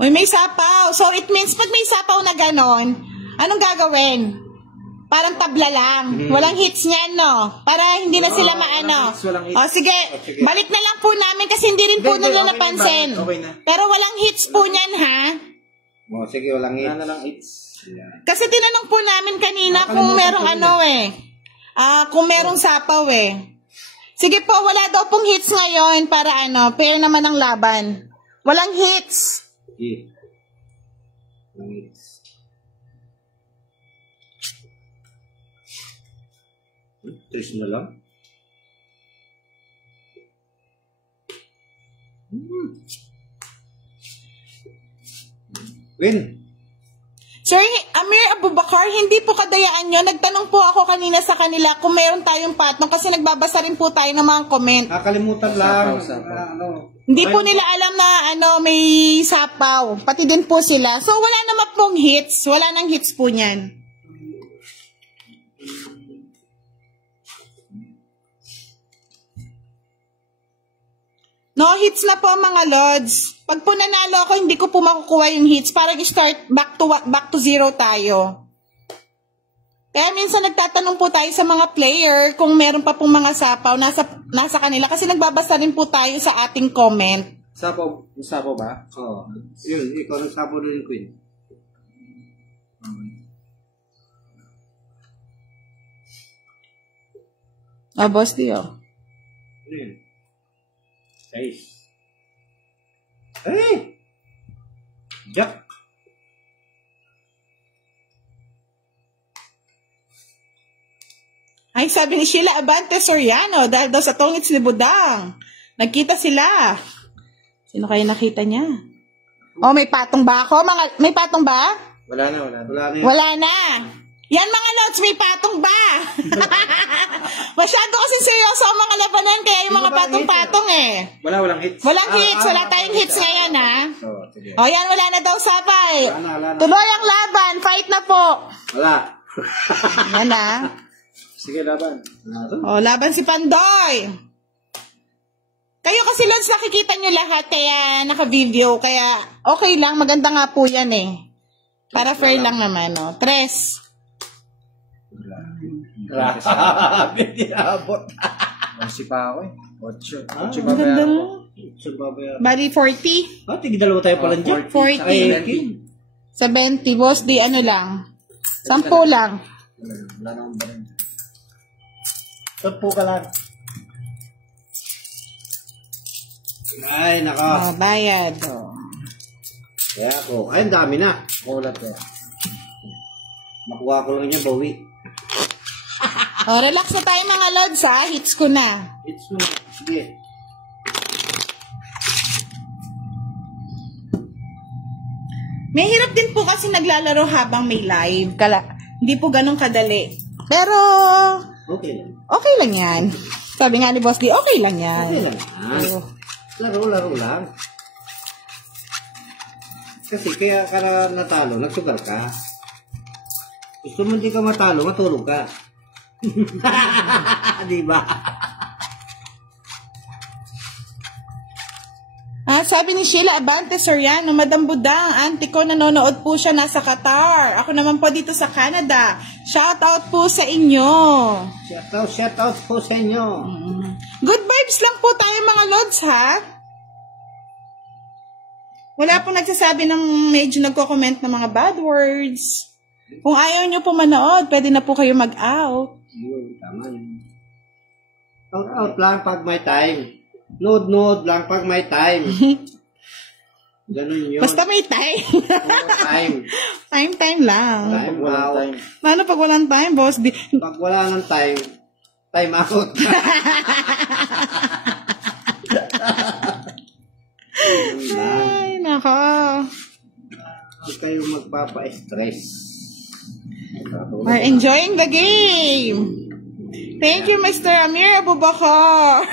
Uy, may sapaw. So, it means pag may sapaw na ganon, anong gagawin? Parang tabla lang. Walang hits niyan, no? Para hindi na sila maano. O, sige. Balik na lang po namin kasi hindi rin po nila napansin. Pero walang hits po niyan, ha? O, sige, walang hits. Wala na lang hits. Kasi tinanong po namin kanina kung merong ano eh. Kung merong sapaw eh. Sige po, wala daw pong hits ngayon para ano, fair naman ang laban. Walang hits. Sige. Walang hits. Tris na lang. Win. Sir Amir Abubakar, hindi po kadayaan nyo. Nagtanong po ako kanina sa kanila kung meron tayong patong kasi nagbabasa rin po tayo ng mga comment. Nakalimutan lang. Hindi po nila alam na may sapaw. Pati din po sila. So wala naman pong hits. Wala nang hits po niyan. No hits na po mga Lods. Pag po nanalo ako, hindi ko po makukuha yung hits. Parang start back to zero tayo. Kaya minsan nagtatanong po tayo sa mga player kung meron pa pong mga sapaw nasa kanila. Kasi nagbabasa rin po tayo sa ating comment. Sapaw ba? Oo. Yun, ikaw ng sapaw rin, Queen. Boss Dio. Ano yun? 6. Hey! Jack! Ay, sabi ni Sheila Abante Soriano, dahil daw sa tongits ni Budang. Nagkita sila. Sino kaya nakita niya? Oh, may patong ba ako? May patong ba? Wala na. Wala na. Yan mga Lods, may patong ba? Masyado kasi seryoso ang mga labanan, kaya yung mga patong-patong eh. Walang hits. Walang hits, wala tayong hits ngayon ha. Sige. O yan, wala na daw sapay. Wala na. Tuloy ang laban, fight na po. Wala. Yan ha. Sige, laban. O, laban si Pandoy. Kayo kasi Lods, nakikita nyo lahat, kaya naka-video, kaya okay lang, maganda nga po yan eh. Para fair lang naman, no? 3. Grabe, tinabot. Kasi pa ako eh. 8 Ang ba ganda ako? mo. Bali 40. Tigdalawa tayo pala dyan. 40. 70. Boss, di ano lang. 10 lang. Wala na akong barang. 10 ka lang. Ay, naka. Bayad. Oh. Kaya ako. Ay, ang dami na. Kulat eh. Makuha ko lang niya, bawi. Relax na tayo mga Lods ha. Hits ko na. It's mo. Sige. May hirap din po kasi naglalaro habang may live. Hindi po ganun kadali. Pero, Okay lang. okay lang yan. Sabi nga ni Boss D, okay lang yan. Okay lang. Laro lang. Kasi kaya ka natalo, nagsugal ka. Gusto mo hindi ka matalo, matulog ka. Diba? Sabi ni Sheila Abante Soriano, Madam Budang, auntie ko nanonood po siya nasa Qatar. Ako naman po dito sa Canada. Shout out po sa inyo. Shout out po sa inyo. Good vibes lang po tayo mga Lods ha. Wala pong nagsasabi ng medyo nagko-comment ng mga bad words. Kung ayaw nyo po manood, pwede na po kayo mag-out. Yun, tama yun. Out lang pag may time. Nood lang pag may time. Ganun yun. Basta may time. Time. Time lang. Time out. Paano pag walang time, boss? Pag wala ng time, time out. Ay, nako. Huwag kayo magpapa-stress. We're enjoying the game. Thank you, Mr. Amir Abubakar.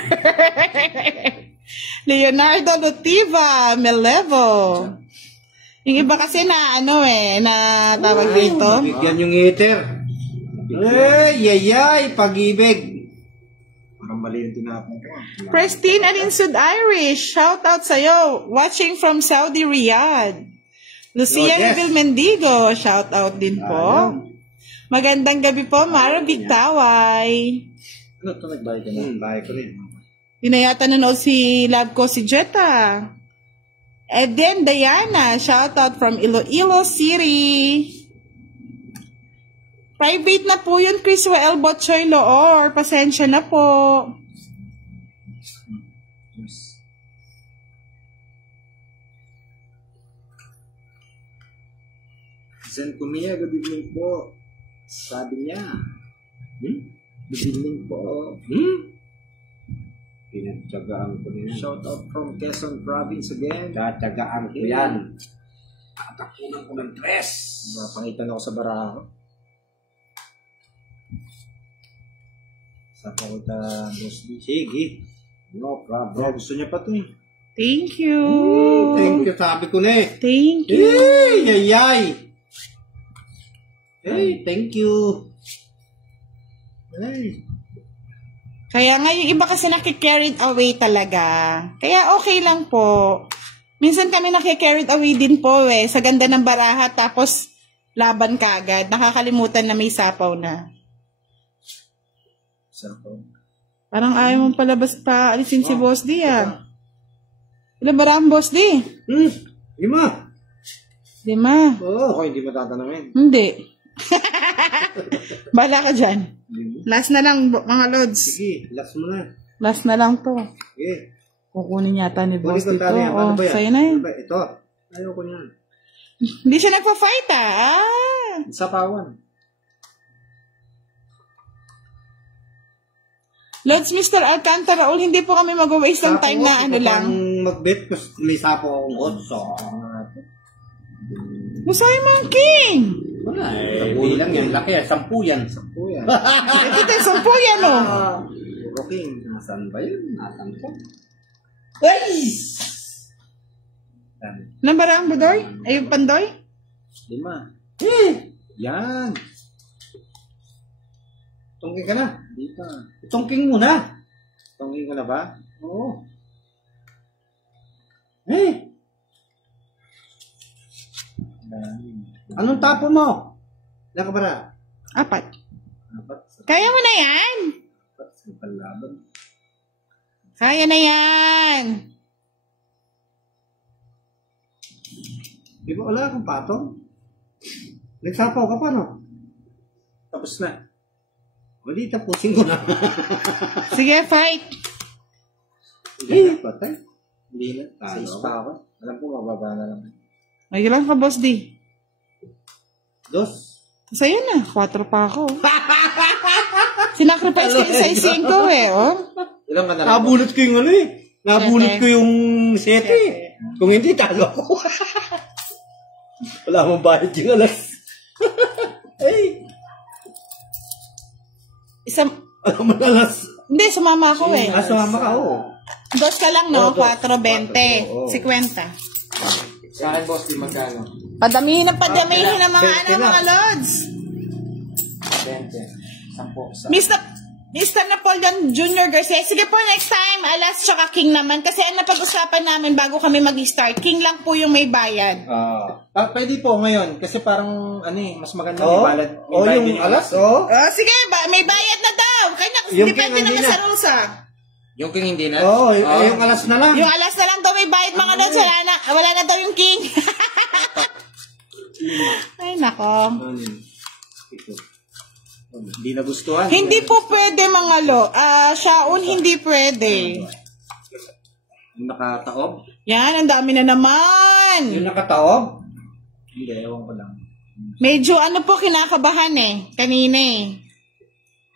Leonardo Lutiva, Melevo. Yung iba kasi na na tawag dito. Bigyan yung heater. Yayay, pag-ibig. Parang mali yung tinapon ko. Pristine Alinsud Irish, shout out sa'yo. Watching from Saudi Riyadh. Lucia Reville Mendigo, shout out din po. Magandang gabi po, Mara Bigtaway. Ano ito, nagbayad ka na? Bahay ko rin. Di na yata nanood si love ko si Jetta. Eden Diana, shout out from Iloilo City. Private na po yun, Chris Wael Botchoy Loor. Pasensya na po. Zen Kumia, good evening po. Sabi niya. Good evening po. Pinagtsagaan ko niya. Shout out from Quezon Province again. Tatsagaan ko yan. Tatapunan ko ng tres. Pangitan ako sa baraho. Sa pakita, Rosby. Sige. No problem. Gusto niya pa ito eh. Thank you. Thank you, sabi ko na eh. Thank you. Yayay. Hey, thank you. Hey. Kaya nga yung iba kasi nakikarried away talaga. Kaya okay lang po. Minsan kami nakikarried away din po sa ganda ng baraha tapos laban kagad. Nakakalimutan na may sapaw na. Sapaw. Parang ayaw mong palabas pa alisin si Boss D Ilan barang Boss D? 5. 5. Oo, hindi matatanungin. Hindi. Bala ka dyan. Last na lang, mga Lods. Sige, last mo na. Last na lang to. Sige. Kukunin yata ni Boss Kunin ko dito. tali yan. Ano ba yan? Sa'yo na yun. Ano ba? Ito. Ayoko niyan. Hindi siya nagpa-fight Sapawan. Lods, Mr. Alcantara, hindi po kami mag-waste ng time na lang. Mag-bet kasi may sapo akong otso. Masaya mo ang king. Wala eh. Hindi lang yan. Laki yan. 10 yan. 10 yan. Ito tayo, 10 yan Puro king. Nasaan ba yun? Nasaan ko? Ay! Nambara ang budoy? Ay, yung pandoy? 5. Yan. Tungking ka na. Hindi pa. Tungking mo na. Tungking ko na ba? Oo. Anong tapo mo? Nakabara? 4. Kaya mo na yan. Sa palaban. Kaya na yan. Di ba wala akong patong? Nagsapaw ka pa, no? Tapos na. Wali, tapusin ko na. Sige, fight. Hindi na, patay. Hindi na. Talo. 6 pa ako. Alam ko mababa na lang. May ilan ka, Boss D? 2. Sa'yo na. 4 pa ako. Sinacrifice ko yung sa 5 oh. Ilan ka na lang? Nabulot ko yung Nabulot ko yung 7. Kung hindi, talo ako. Wala mong bayad yung alas. Alam mo alas. Hindi, sumama ako Sumama ka, oo. 2 ka lang, no? 4.20. Oo. 50. Sa akin, boss, di magkano? Padamihin ng mga 20 mga Lods. 20. 10. Mr. Napoleon Jr. Garcia. Sige po, next time, alas tsaka king naman. Kasi ang napag-usapan namin bago kami mag-start, king lang po yung may bayad. Pwede po ngayon. Kasi parang, mas maganda Oo. may balad. May Oo, bayad yung din alas, oo. Sige, may bayad na daw. Kanya, Yung depende king naman hindi sa rusa. Yung king hindi na? Oo, yung alas na lang. Yung alas na lang daw may bayad mga Lods. Wala na daw yung king. Ay, nako. Ano yun? Ito. Hindi nagustuhan. Hindi po pwede mga Shaun, hindi pwede. Yung nakataob? Yan, ang dami na naman. Yung nakataob? Hindi, ewan ko lang. Medyo ano po, kinakabahan kanina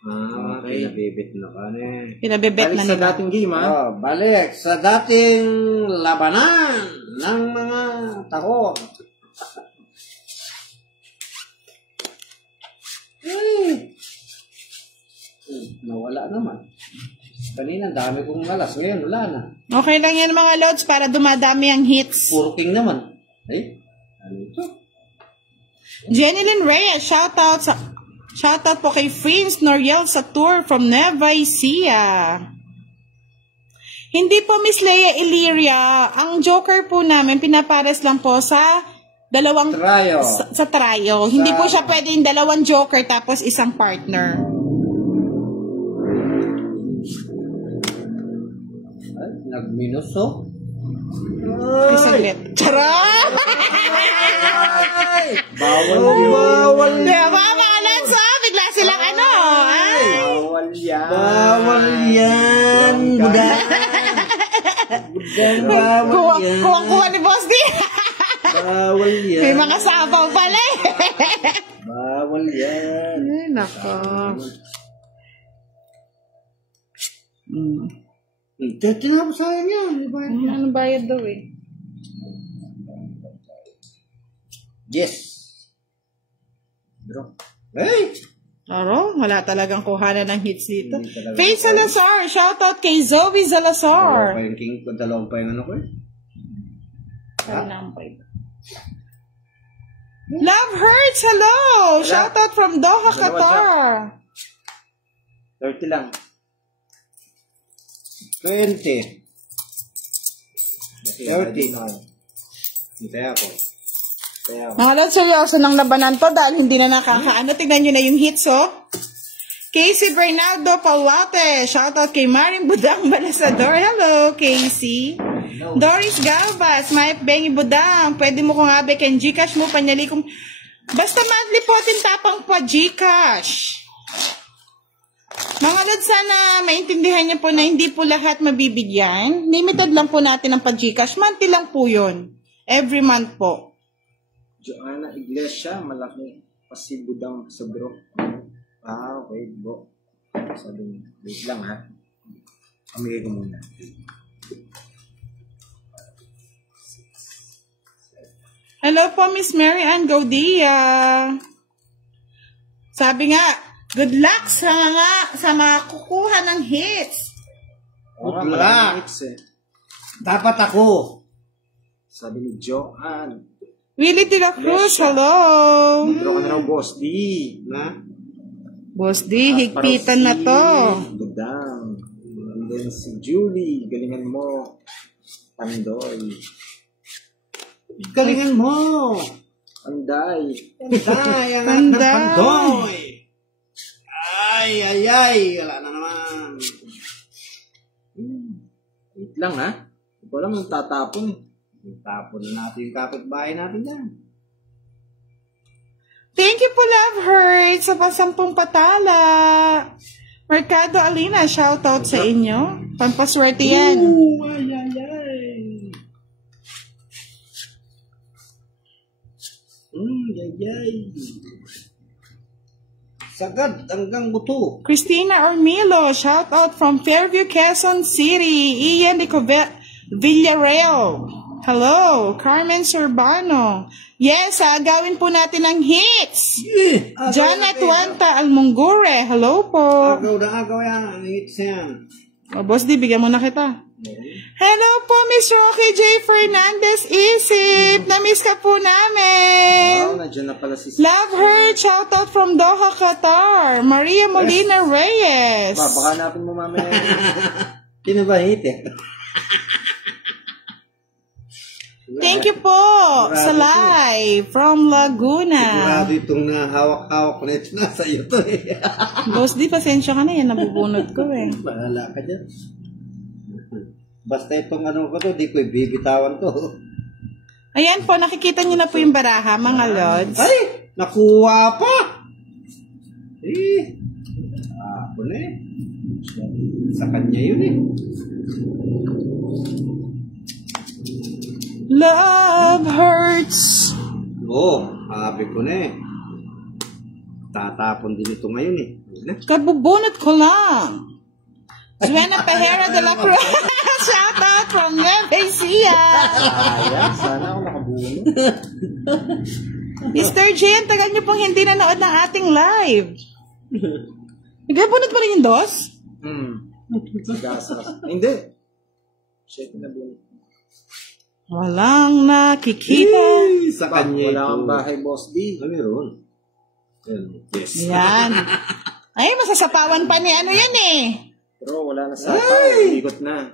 Okay. Pinabibit na ka Pinabibet na Balik sa nila. dating game, ha? Balik sa dating labanan ng mga tako. Nawala naman. Kanina, dami kong malas. Ngayon, wala na. Okay lang yan mga loads para dumadami ang hits. Puro king naman. Ano ito? Jeneline Reyes, shoutout po kay Prince Noriel Satur from Nueva Ecija. Hindi po Miss Leia Illyria, ang joker po namin pinapares lang po sa dalawang Trio. sa trio. Hindi po siya pwedeng dalawang joker tapos isang partner. Ay, nagminuso. Saglit. Charot! Bawal yun. Mama, Alonso, bigla silang ano. Ay. Bawal yan. Bawal yan. Budan. Budan, bawal yan. Kuwang-kuha ni Boss D. Bawal yan. May mga sabaw pala Bawal yan. Ay, nako. Tinapos sayang yan. Ano bayad daw Yes. Bro. Hey! Aro, wala talagang kuhanan ng hits dito. Hindi talaga. Faith Salazar, shoutout kay Zoe Salazar. Yung king ko, dalawang pa yung ano ko Love Hurts, hello! Shoutout from Doha, Qatar. 30 lang. 20. 30 na. Hintay ako. Mga lods, seryoso ng labanan to dahil hindi na nakakaano. Tignan nyo na yung hits, Casey Bernardo Paulate. Shoutout kay Maring Budang Balasador. Hello, Casey. Hello. Doris Galvas. Maip Bengi Budang. Pwede mo kung abe ken Gcash mo panyali kung... Basta monthly po tapang pa Gcash. Mga lods, sana maintindihan niyo po na hindi po lahat mabibigyan. Limited lang po natin ang pa Gcash. Monthly lang po yun. Every month po. Joanna Iglesia, malaki. Pasibudang sa bro. Wait bro. Sabi niya, wait lang ha. Amigay ko muna. Hello po, Miss Mary Ann Gaudia. Sabi nga, good luck sa mga kukuha ng hits. Good luck. Dapat ako. Sabi ni Joanne. Willie de la Cruz, hello. Bro ka na raw, Boss D. Na? Boss D, higpitan na to. Budang. And then si Julie, galingan mo. Tandoy. Galingan mo. Anday. Panday, ang anak ng Panday. pandoy. Ay. Wala na naman. Wait lang ha. Ito lang yung tatapon. Tapon na natin yung kapitbahay natin yan. Thank you po, Love Hurt, sa pasampung patala. Mercado Alina, shoutout sa inyo. Pampaswerte yan. Ay. Sagad hanggang buto. Christina Ormilo, shoutout from Fairview, Quezon City. Ian de Villarreal. Hello, Carmen Sorbano. Yes, gawin po natin ang hits. Janet Wanta Almungure. Hello po. Agaw yan. Ang hits yan. Boss D, bigyan mo na kita. Hello po, Miss Rocky J. Fernandez Isip. Na-miss ka po namin. Nandiyan na pala si Love her. Shoutout from Doha, Qatar. Maria Molina Reyes. Baka hanapin mo mamaya. Sino ba hit eh? Thank you po sa live from Laguna. Grabe itong hawak-hawak na ito. Nasa iyo to eh. Boss D, pasensya ka na yan. Nabubunot ko Bahala ka dyan. Basta itong ano ko to, di ko ibibitawan to. Ayan po, nakikita niyo na po yung baraha, mga lods. Ay! Nakuha pa! Ako na eh. Sa kanya yun eh. Love hurts. Sabi ko na eh. Tatapon din ito ngayon eh. Kabubunot ko lang. Zuena Pajera de la Cruz. Shout out from Nevesia. Sana ako nakabunot. Mr. J, tagal niyo pong hindi nanood ng ating live. Nagabunot pa rin yung dos? Gasas. Hindi. Shit na bunot. Walang nakikita. Sa kanya Wala ito. kang bahay, Boss D. Meron. Yes. Yan. Ay, masasapawan pa ni ano yan eh. Pero wala na sa tao. Ikot na.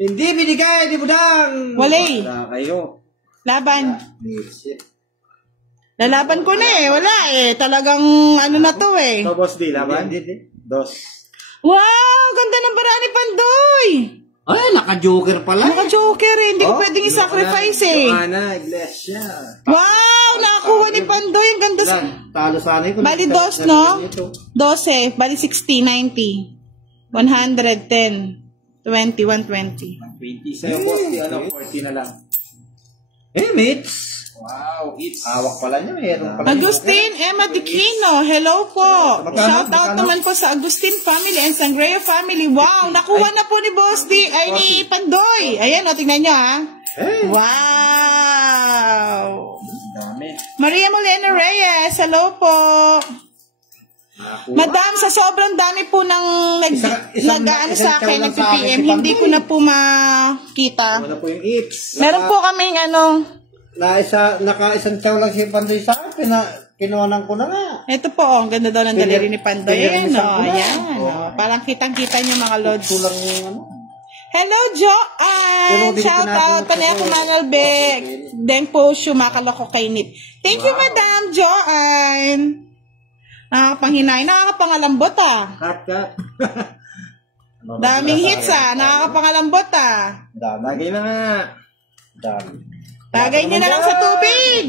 Hindi binigay, di budang. Walay. Wala kayo. Laban. Shit. Lalaban ko na eh. Wala eh. Talagang ano na to eh. So, Boss D, laban? Hindi. Dos. Wow! Ganda ng bara ni Pandoy! Ay, naka-joker pala. Naka-joker eh. Hindi ko pwedeng i-sacrifice eh. Joanna Iglesia. Wow! Nakakuha ni Pandoy. Ang ganda sa... Talo sana ito. Bali dos, no? 12. Bali 60, 90. 110. 20, 120. 20. Sa'yo, Boss D, 40 na lang. Mates. Wow, it's... Hawak pala niya. Meron pala. Agustin Emma Diclino, hello po. Shout out naman po sa Agustin family and Sangreyo family. Wow, nakuha na po ni Boss D, ay ni Pandoy. Ayan, o, tingnan nyo ha. Wow. Dami. Maria Molina Reyes, hello po. Madam, sa sobrang dami po ng nag-ano sa akin, nag-PM, hindi ko na po makita. Wala po yung ips. Meron po kaming ano, Naka-isang chow lang si Pandoy sa akin. Kinuhanan ko na nga. ito po, ang ganda daw ng daliri ni Pandoy. Ayan, Pinirmisan ko na. ayan. Parang kitang-kita niyo mga lods. Kulang yung ano. Hello, Pero Joanne! di Shout out, tinapon Paneco ko. Manal Bek. Deng po, makaloko kay Nip. Thank you, Madam Joanne. Nakakapanghinay, nakakapangalambot ah. Cut. Daming hits ah, nakakapangalambot ah. Dami. Lagay na nga. Dami. Lagay niyo na lang sa tubig.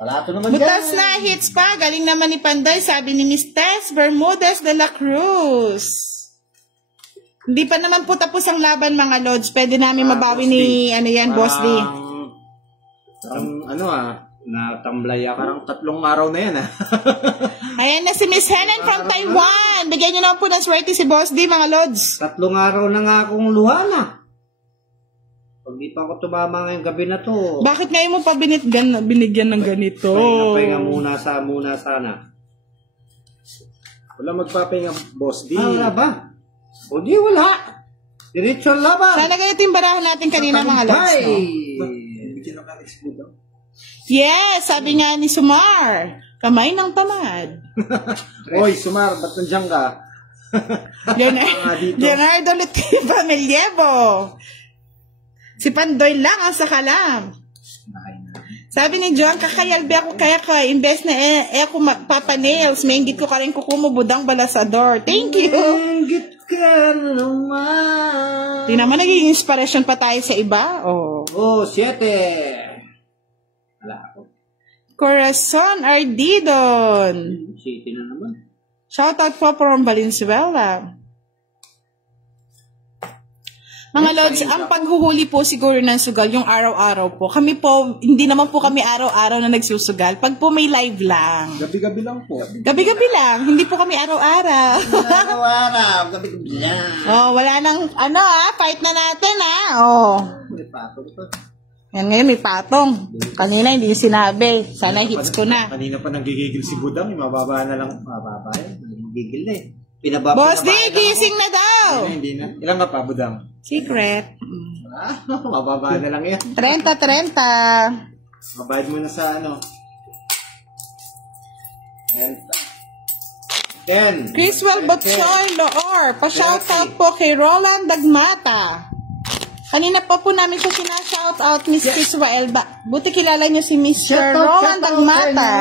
Wala ito naman Butas na hits pa. Galing naman ni Pandoy, sabi ni Miss Tess Bermudez de la Cruz. Hindi pa naman po tapos ang laban mga lods. Pwede namin mabawi ni ano yan, Boss D. Parang ano natamblay ako. Parang 3 araw na yan Ayan na si Miss Helen from Taiwan. Bigyan niyo naman po ng swerte si Boss D mga lods. 3 araw na nga akong luha na. Pag di pa ako tumama ngayong gabi na to. Bakit ngayon mo pa binigyan ng ganito? Pahinga muna sana. Wala magpapahinga, Boss D. Wala ba? O di wala. Diretso ang laban. Sana ganito yung barahan natin kanina mga lods. No? Bigyan ng ka-explode daw. Yes, sabi nga ni Sumar. Kamay ng tamad. Oy, Sumar, ba't nandiyan ka? Leonardo Lutfi Pamilyevo. Si Pandoy lang ang sakalam. Sabi ni John, kakayalbi ako kaya ka, imbes na ako magpapa-nails, maingit ko ka rin kukumo budang balasador. Thank you. Maingit ka naman. Di naman naging inspiration pa tayo sa iba. Oh. 7. Wala ako. Corazon Ardidon. 7 na naman. Shoutout po from Valenzuela. Mga lods, ang paghuhuli po siguro ng sugal, yung araw-araw po. Kami po, hindi naman po kami araw-araw na nagsusugal. Pag po may live lang. Gabi-gabi lang po. Gabi-gabi lang. Hindi po kami araw-araw. Araw-araw. Gabi-gabi lang. Oh, wala nang, fight na natin Oh. May patong pa. Yan ngayon, may patong. Kanina hindi sinabi. Sana hits ko na. Kanina pa nanggigigil si Budang. Mababa na lang. Mababa yan. Gigil na eh. Boss D, gising na daw. Hindi na. Ilan ka pa, Budang? Secret. Mababa na lang yan. 30. Mabayad mo na sa ano. Ken. Criswell Botsoy Loor. Pa-shoutout po kay Roland Dagmata. Kanina pa po namin siya sinashoutout, Miss Criswell. Buti kilala niyo si Mr. Roland Dagmata.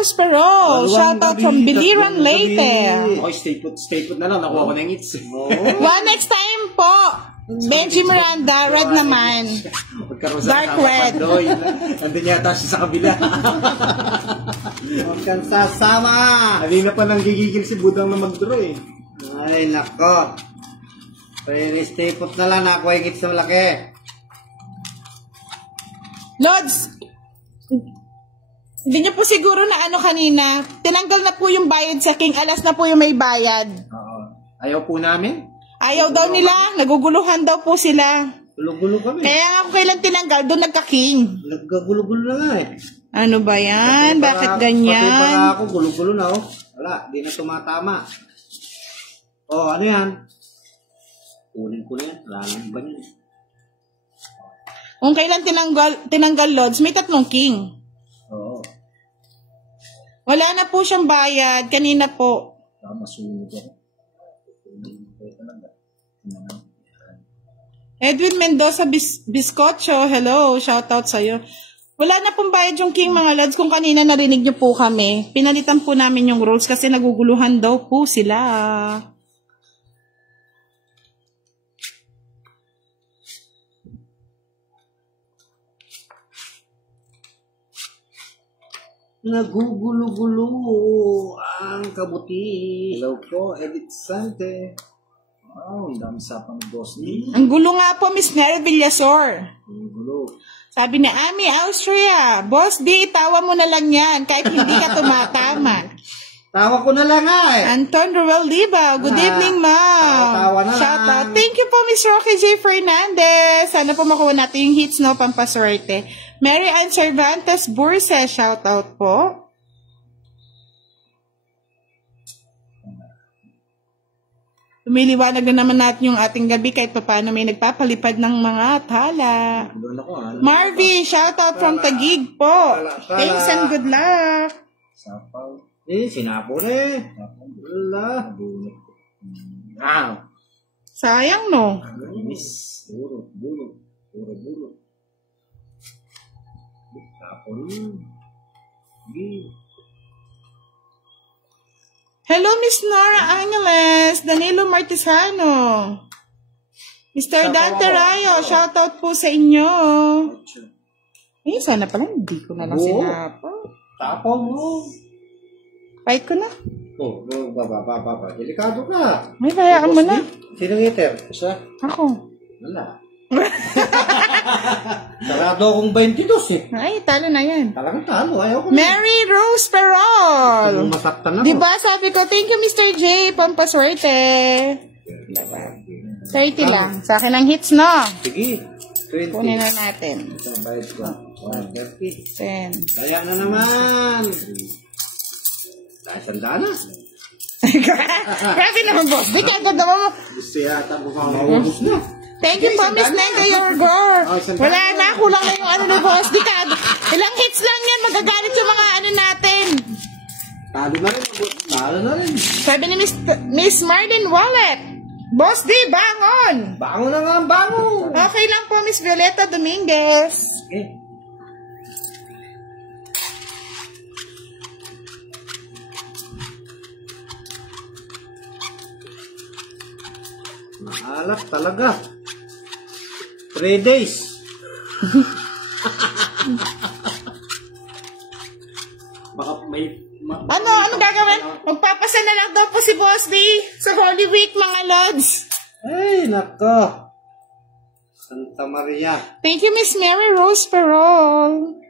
Rose Perol. Shout out from Biliran Leyte. Okay, stay put na lang. Nakuha ko na yung hits. One next time po. Benji Miranda, red naman. Dark red. Nandun yata siya sa kabila. Huwag kang sasama. Halina pa nang gigigil si Budang na mag-draw eh. Ay, nako. Stay put na lang. Nakuha yung hits na malaki. Lods, hindi niyo po siguro na ano kanina, tinanggal na po yung bayad sa King. Alas na po yung may bayad. Oo. Ayaw po namin. Ayaw daw nila, naguguluhan daw po sila. Gulo-gulo kami. Kaya nga kung kailan tinanggal, doon nagka-King. Nagkagulo-gulo na nga eh. Ano ba yan? Bakit Pati ganyan? para ako, gulo-gulo na oh. Wala, di na tumatama. Oh, ano yan? Kunin ko na yan. Wala lang ba yan? Kung kailan tinanggal Lods, may 3 King. Oo. Wala na po siyang bayad. Kanina po. Masunog ako. Edwin Mendoza Biscocho, hello. Shout out sa'yo. Wala na pong bayad yung King mga Lods. Kung kanina narinig niyo po kami, pinalitan po namin yung rules kasi naguguluhan daw po sila. Nagugulo-gulo ang kabuti. Hello po, Edith Sante. Wow, ang dami sapang ni Boss D. Ang gulo nga po, Miss Neri Villasor. Gulo. Sabi ni Ami Austria, Boss D, tawa mo na lang yan kahit hindi ka tumatama. Tawa ko na lang nga eh. Anton Ruel Liba, good evening ma'am. Tawa na Shout lang. out. Thank you po Miss Rocky J. Fernandez. Sana po makuha natin yung hits no, pampaswerte. Mary Ann Cervantes Burse, shout out po. Lumiliwanag na naman natin yung ating gabi kahit paano may nagpapalipad ng mga tala. Doon ako. Marvy, shout out from Taguig po. Thanks and good luck. Sapaw. Sinapo na eh. Wala. Wow. Sayang no. Miss. Buro. Sinapo na. Hello, Miss Nora Angeles, Danilo Martisano, Mr. Dante Rayo, shout out po sa inyo. Eh, sana pala hindi ko na lang sinapo. Tapo mo. Fight ko na. Oh, baba. Delikado ka. May bayaan mo na. Sino ngiter? Siya? Ako. Wala. Sarado akong 22 eh. Ay, talo na yan. Talagang talo. Ayaw ko na. Mary Rose Perol. Kung masaktan ako. Diba sabi ko, thank you Mr. J, pampaswerte. 30 lang. Sa akin ang hits, no? Sige. 20. Kunin na natin. Isang bayad ko. 130. 10. Kaya na naman. Dahil sandaan na. Grabe naman, boss. Di ka agad naman mo. Gusto yata mukhang maubos na. Thank you po, Miss Nega Yorgor. Wala na, kulang na yung ano ni boss. Di ka, ilang hits lang yan. Magagalit yung mga ano natin. Talo na rin. Sabi ni Miss Marlene Wallet. Boss D, bangon! Bango na nga, bango! Okay lang po, Miss Violeta Dominguez. Okay. Maalak talaga. 3 days. Baka may... Ano gagawin? Magpapasa na lang daw po si Boss D sa Holy Week, mga Lods. Ay, nako. Santa Maria. Thank you, Miss Mary Rose Perol.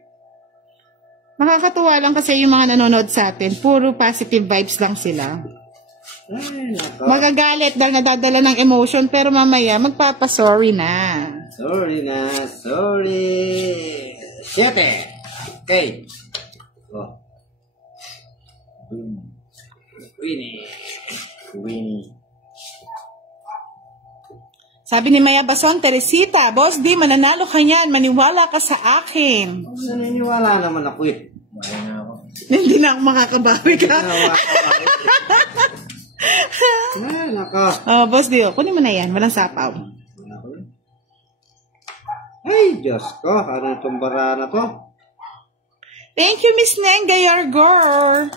Nakakatuwa lang kasi yung mga nanonood sa atin. Puro positive vibes lang sila. Ay, nako. Magagalit dahil nadadala ng emotion pero mamaya magpapasorry na. Sorry na, sorry. 7. Okay. Oh. Winnie. Sabi ni Maya Bason, Teresita, Boss D, mananalo ka yan. Maniwala ka sa akin. Naniniwala naman ako eh. Wala na ako. Hindi na ako makakabawi ka. Ay, nako. Oh, Boss D, kunin mo na yan. Walang sapaw. Ay, Diyos ko. Ano itong bara na to? Thank you, Miss Nenga Yargor.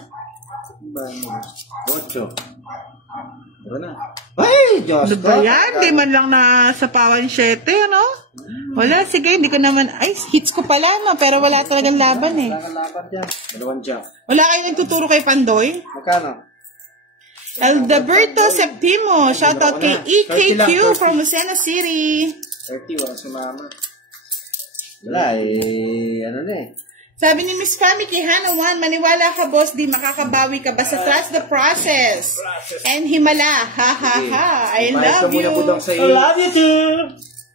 8. Meron na. Ay, Diyos Ano ko. ba yan? Di man lang na sa pawan 7, ano? Wala, sige, hindi ko naman, ay, hits ko pala, no? Pero wala talagang laban eh. Wala kang laban dyan. Dalawang jack. Wala kayong nagtuturo kay Pandoy? Magkano? Aldaberto Septimo, shoutout kay EKQ from Lucena City. 30, walang sumama. Wala ano na eh. Sabi ni Miss Fami kay Hannah 1, maniwala ka boss, di makakabawi ka. Basta trust the process. And himala, ha ha ha. I love you. I love you too.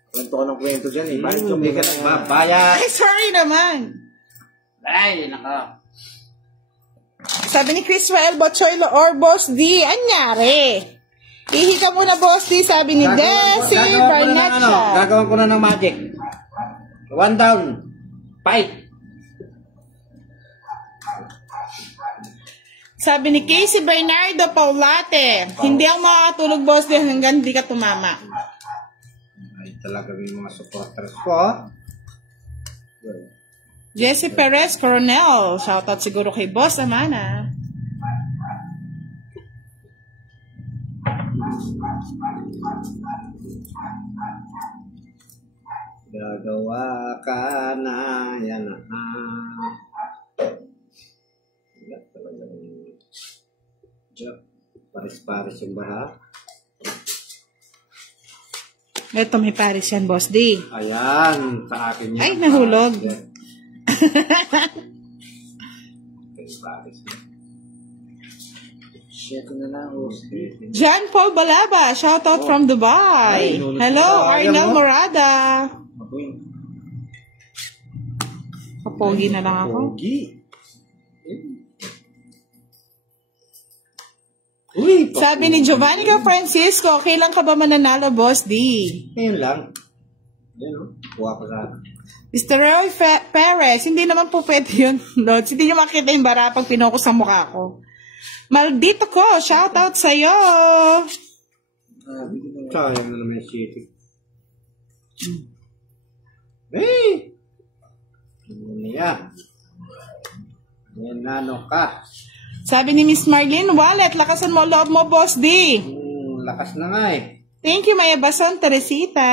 Kwento ko ng kwento dyan eh. Bakit Hindi ka nagbabayad. Ay, sorry naman. Ay, naka. Sabi ni Chris Rael Bochoilo or Boss D, anyari? Ihi ka muna Boss D, sabi ni Desi Barnetcha. Gagawin ko na ng magic. 1 down. Fight. Sabi ni Casey Bernardo Paulate, hindi ako makakatulog Boss D hanggang di ka tumama. Ay, talaga yung mga supporters ko. Jesse Perez Coronel, shoutout siguro kay Boss Amana. Gagawa ka na yan na. Wala talagang joke. Paris-paris yung baha. Ito may Paris yan, Boss D. Ayan, sa akin yan. Ay, nahulog. Paris-paris. Shit na lang. John Paul Balaba, shoutout from Dubai. Hello, Arnel Morada. Kapogi na lang ako. Pogi. Uy, Sabi ni Giovanni Francisco, kailan ka ba mananalo, Boss D? ngayon lang. Yan o. Kuha ko sa Mr. Roy Perez, hindi naman po pwede yun, Lods. Hindi nyo makita yung bara pag pinokus sa mukha ko. Maldito ko, shoutout sa'yo. sayang na naman yung city. Hey! Ano niya? Yan nano ka. Sabi ni Miss Marlene Wallet, lakasan mo loob mo, Boss D. Lakas na nga eh. Thank you, Maya Bason Teresita.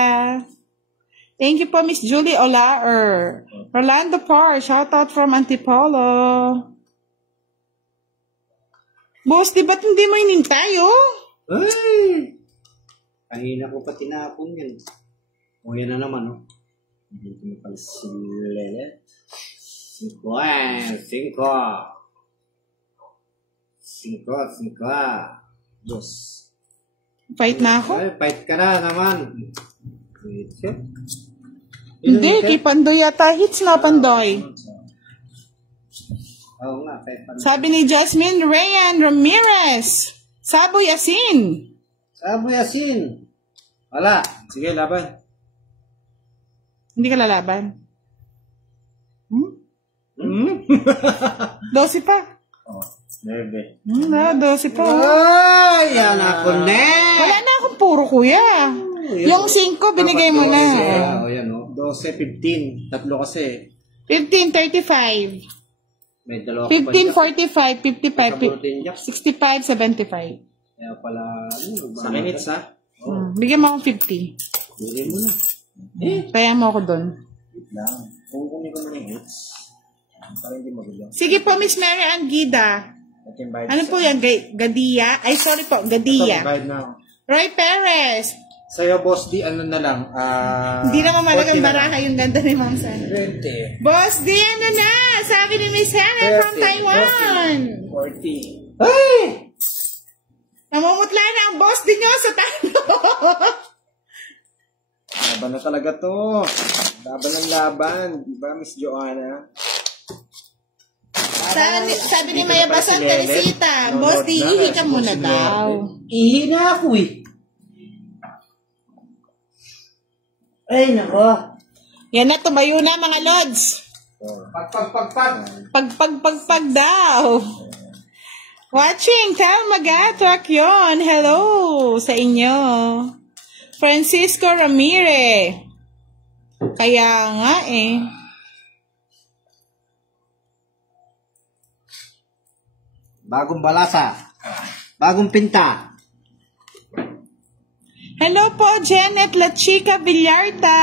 Thank you po, Miss Julie Olaer. Rolando Parr, shoutout from Antipolo. Boss, di ba't hindi mo inintay, oh? Ay! Kahina ko pa tinapon yan. O yan na naman, oh. Hindi ko na pala si Lele. 5. 5. Dos. Fight na ako? Ay, fight ka na naman. Wait, siya. Hindi, kay Pandoy yata. Hits na, Pandoy. Oo nga, fight pa na. Sabi ni Jasmine Rayan Ramirez, Sabo Yasin. Sabo Yasin. Wala. Sige, laban. Hindi ka lalaban. 12 pa. Oh, 9. 12 pa. Ay, yan ako ne. Wala na akong puro, kuya. Yung 5, binigay mo na. Oo, yan o. 12, 15. Tatlo kasi. 15, 35. May dalawa 15, 45, 55, Jack. 65, 75. Kaya pala, Sa minutes, ha? Bigyan mo akong 50. Bili mo na. Kaya mo ako doon. Wait lang. Kung kunin ko muna yung hits. Para hindi magulo. Sige po, Miss Mary Ann Gida. At yung bayad Ano sa- po yan? Gadia? Ay, sorry po. Ito, Gadia. bayad na ako. Roy Perez. Sa'yo, Boss D, ano na lang? Hindi naman 40 malagang na lang. baraha yung ganda ni Ma'am Sana. 20. Boss D, ano na? Sabi ni Miss Hannah from 30, Taiwan. 40. Ay! Namumutla na ang boss din nyo sa talo. Laban na talaga to. Laban ng laban. Diba, Miss Joanna? Sabi ni Maya Basan Teresita, Boss D, ihi ka muna daw. Ihi na ako eh. Ay, nako. Yan na, tumayo na mga lods. Pag daw. Watching, Tal Magatak yon. Hello sa inyo. Francisco Ramirez. Kaya nga eh. Bagong balasa. Bagong pinta. Hello po, Janet La Chica Villarta.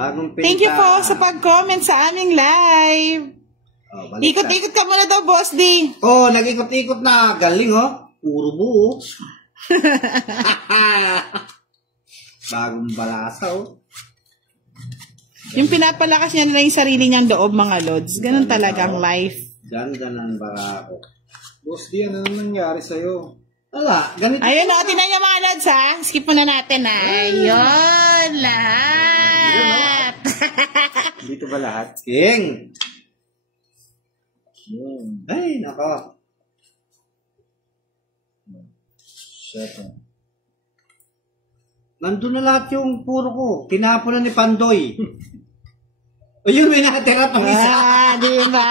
Bagong pinta. Thank you po sa pag-comment sa aming live. Oh, balik Ikot-ikot ka muna daw, Boss D. Oh, nag-ikot-ikot na. Galing, oh. Puro buo. Bagong balasa, oh. Yung pinapalakas niya na yung sarili niyang loob, mga lods. Ganun talagang life. Ganda ng barako. Boss D, ano nangyari sa'yo? Wala, ganito. Ayun, tinan niyo mga lods, ha? Skip muna natin, ha? Ayun, lahat. Dito ba lahat? King. Yun. Ay, nako. Shit. Nandun na lahat yung puro ko. Tinapon na ni Pandoy. Ayun, may nakatira pang isa. Di ba?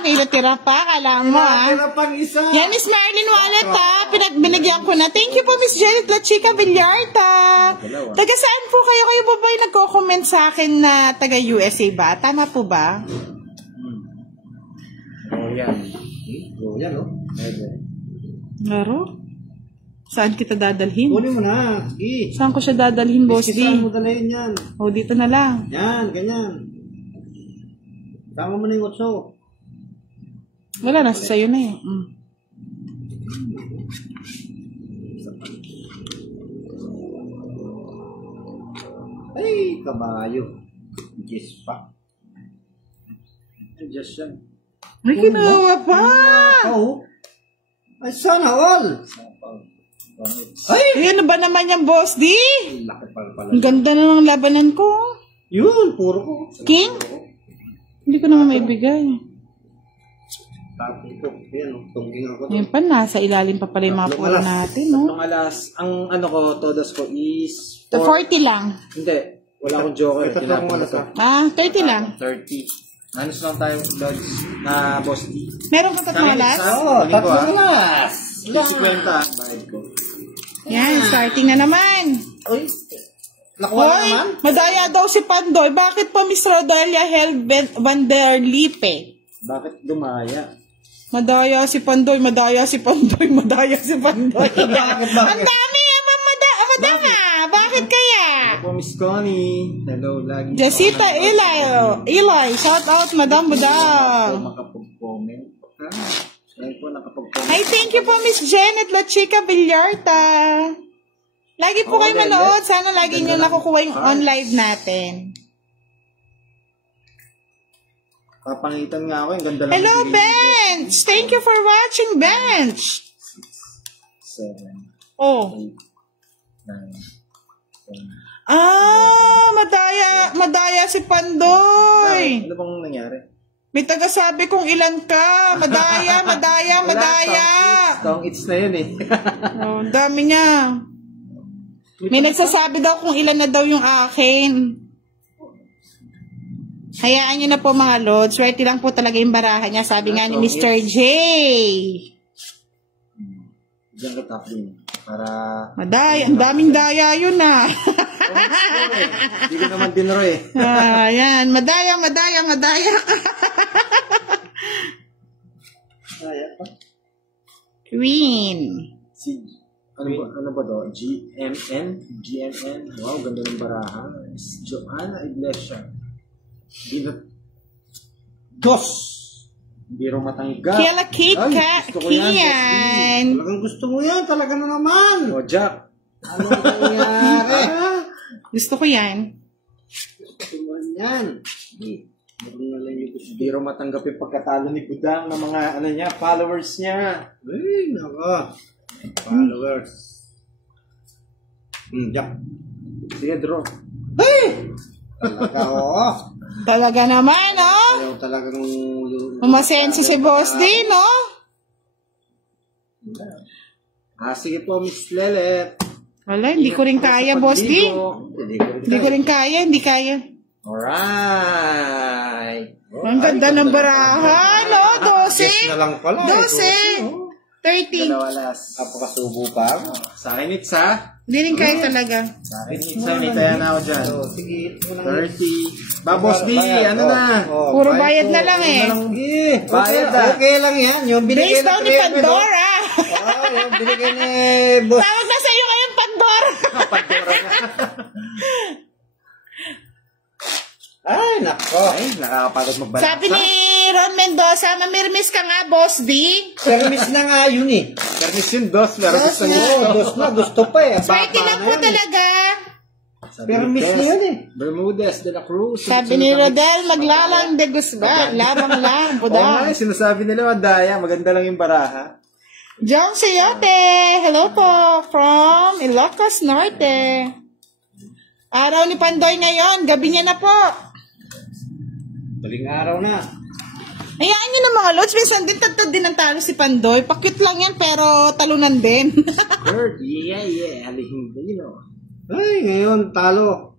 May natira pa, kala mo, ha? Nakatira pang isa. Yan, Miss Marlene Wallet, ha? Pinagbinigyan ko na. Thank you po, Miss Janet La Chica Villarta. Taga saan po kayo? Kayo ba yung nagko-comment sa akin na taga USA ba? Tama po ba? Oh, yan. Oh, yan, oh. Laro? Saan kita dadalhin? Kunin mo na. Sige. Saan ko siya dadalhin, Boss D? Saan mo dalayin yan? O, dito na lang. Yan, ganyan. Tama mo na yung otso. Wala, nasa sa'yo na eh. Ay, kabayo. Yes pa. Just yan. May ginawa pa! Oh. Ay, sana all. Ay! Ano ba naman yung Boss D? Laki pala. Ang ganda na ng labanan ko. Yun, puro ko. King? Hindi ko naman maibigay. Tapos ko. Yan, oh. Tungging ako. Ngayon pa, nasa ilalim pa pala yung mga puro natin, no? Tatlong alas. Ang ano ko, todos ko is... The 40 lang. Hindi. Wala akong joker. Ito tatlong alas, Ah, 30 lang. 30. Nanos lang tayo, Lods, na Boss D. Meron ka tatlong alas? Oo, tatlong alas. 50 bayad ko. Yan, starting na naman. Uy, nakuha na Hoy, naman? madaya daw si Pandoy. Bakit pa Miss Rodelia Hel Van der Lipe? Bakit dumaya? Madaya si Pandoy, madaya si Pandoy, madaya si Pandoy. Bakit? Ang dami, madama. Bakit kaya? Ako, Miss Connie. Hello, lagi. Jessita Eli, shout out Madam Ako Budang. makapag-comment. Ayun po, nakapag-comment. Hi, thank you po Miss Janet La Chica Villarta. Lagi po kayo manood. Sana lagi nyo nakukuha yung on-live natin. Papangitan nga ako, yung ganda lang. Hello, Bench! Thank you for watching, Bench! 7, Oh. 8, 9, 10. Madaya si Pandoy. Ano bang nangyari? May taga-sabi kung ilan ka. Madaya. Tong it's na yun eh. Oh, dami niya. May nagsasabi daw kung ilan na daw yung akin. Hayaan nyo na po mga lods. Swerte lang po talaga yung barahan niya. Sabi nga ni Mr. J. Diyan kita din. Para... Madaya. Ang daming daya yun ah. Hindi ko naman dinro eh. Ayan. Madaya. Queen. Si... Ano ba to? GMN? Wow, ganda ng barahan. Joanna Iglesia. Dos! Biro matangga. Kila Kate Kian. Talagang gusto mo yan. Talaga na naman. O, Jack. Ano nangyari? Gusto ko yan. Gusto mo yan. Biro matanggap yung pagkatalo ni Budang ng mga ano niya, followers niya. Ay, nako. Followers. Jack. Sige, draw. Ay! Talaga, oo. Talaga naman, oh. Ayaw talagang... Umasensi si Boss D, no? Sige po, Miss Lelet. Wala, hindi ko rin kaya, Boss D. Hindi ko rin kaya, hindi kaya. Alright. Ang ganda ng barahan, no? 12. Yes na lang pala. 12. 30. Dalawa last. Napakasubo pa. Sa akin, it's ha? Hindi rin kaya talaga. Sa akin, it's ha? May kaya na ako dyan. Sige, ito mo 30. Babos D, ano na? Puro bayad na lang eh. Sige, Bayad na. okay lang yan. Yung binigay Based daw ni Pandora. Yung binigay ni boss. Tawag na sa'yo ngayon, Pandora. Pandora na. Ay, nako. Ay, nakakapagod magbalasa. Sabi ni Ron Mendoza, mamirmis ka nga, Boss D. Permis na nga yun eh. Permis yun, dos. Pero gusto niyo. Dos na, gusto pa eh. Swerte lang po talaga. Permis na yun eh. Bermudez de la Cruz. Sabi ni Rodel, maglalang de Guzman. Labang lang, Oo nga, budang. sinasabi nila, madaya. Maganda lang yung baraha. John Sayote, hello po, from Ilocos Norte. Araw ni Pandoy ngayon, gabi niya na po. Baling araw na. Hayaan niyo na mga lods, minsan din tatad din ang talo si Pandoy. Pakit lang yan, pero talunan din. Bird, yeah. Halihing din, you know. Ay, ngayon, talo.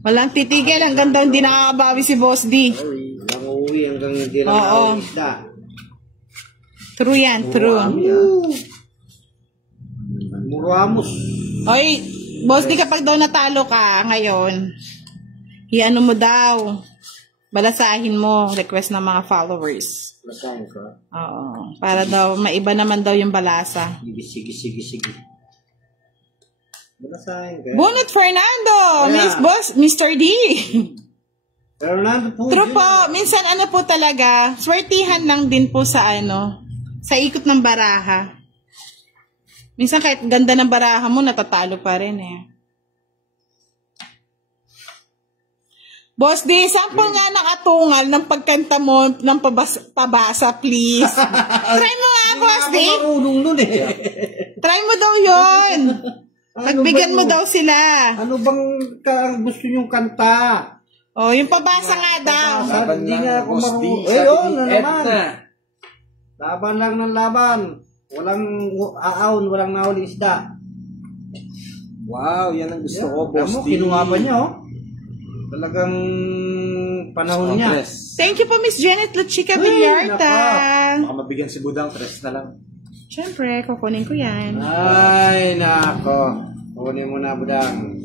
Walang titigil, hanggang daw hindi nakakabawi si Boss D. Walang uuwi hanggang hindi lang Oo. ako isda. True yan, true. Muramos. Oy, Boss D, kapag daw natalo ka ngayon, iano mo daw, balasahin mo, request ng mga followers. Basahin ko. Oo, para daw, maiba naman daw yung balasa. Sige. Basahin ko. Bunot Fernando, Yeah. Miss Boss, Mr. D. Fernando po. True po, minsan ano po talaga, swertihan lang din po sa sa ikot ng baraha. Minsan kahit ganda ng baraha mo, natatalo pa rin eh. Boss D, sample nga ng atungal ng pagkanta mo ng pabasa, please. Try mo nga, Boss D. Hindi ako marunong nun eh. Try mo daw yun. Pagbigyan mo daw sila. Ano bang gusto nyong kanta? Oh, yung pabasa nga daw. Laban Hindi lang, nga ako Boss D. marunong. Sabi Ayun, ni na Ed naman. na. Laban lang ng laban. Walang aaon, walang nahuling isda. Wow, yan ang gusto ko, Alam Boss mo, D. kinuha pa niya oh. Talagang panahon niya. Tres. Thank you po, Miss Janet Luchica Ay, Villarta. Baka mabigyan si Budang, tres na lang. Siyempre, kukunin ko yan. Ay, nako. Kunin mo na, budang.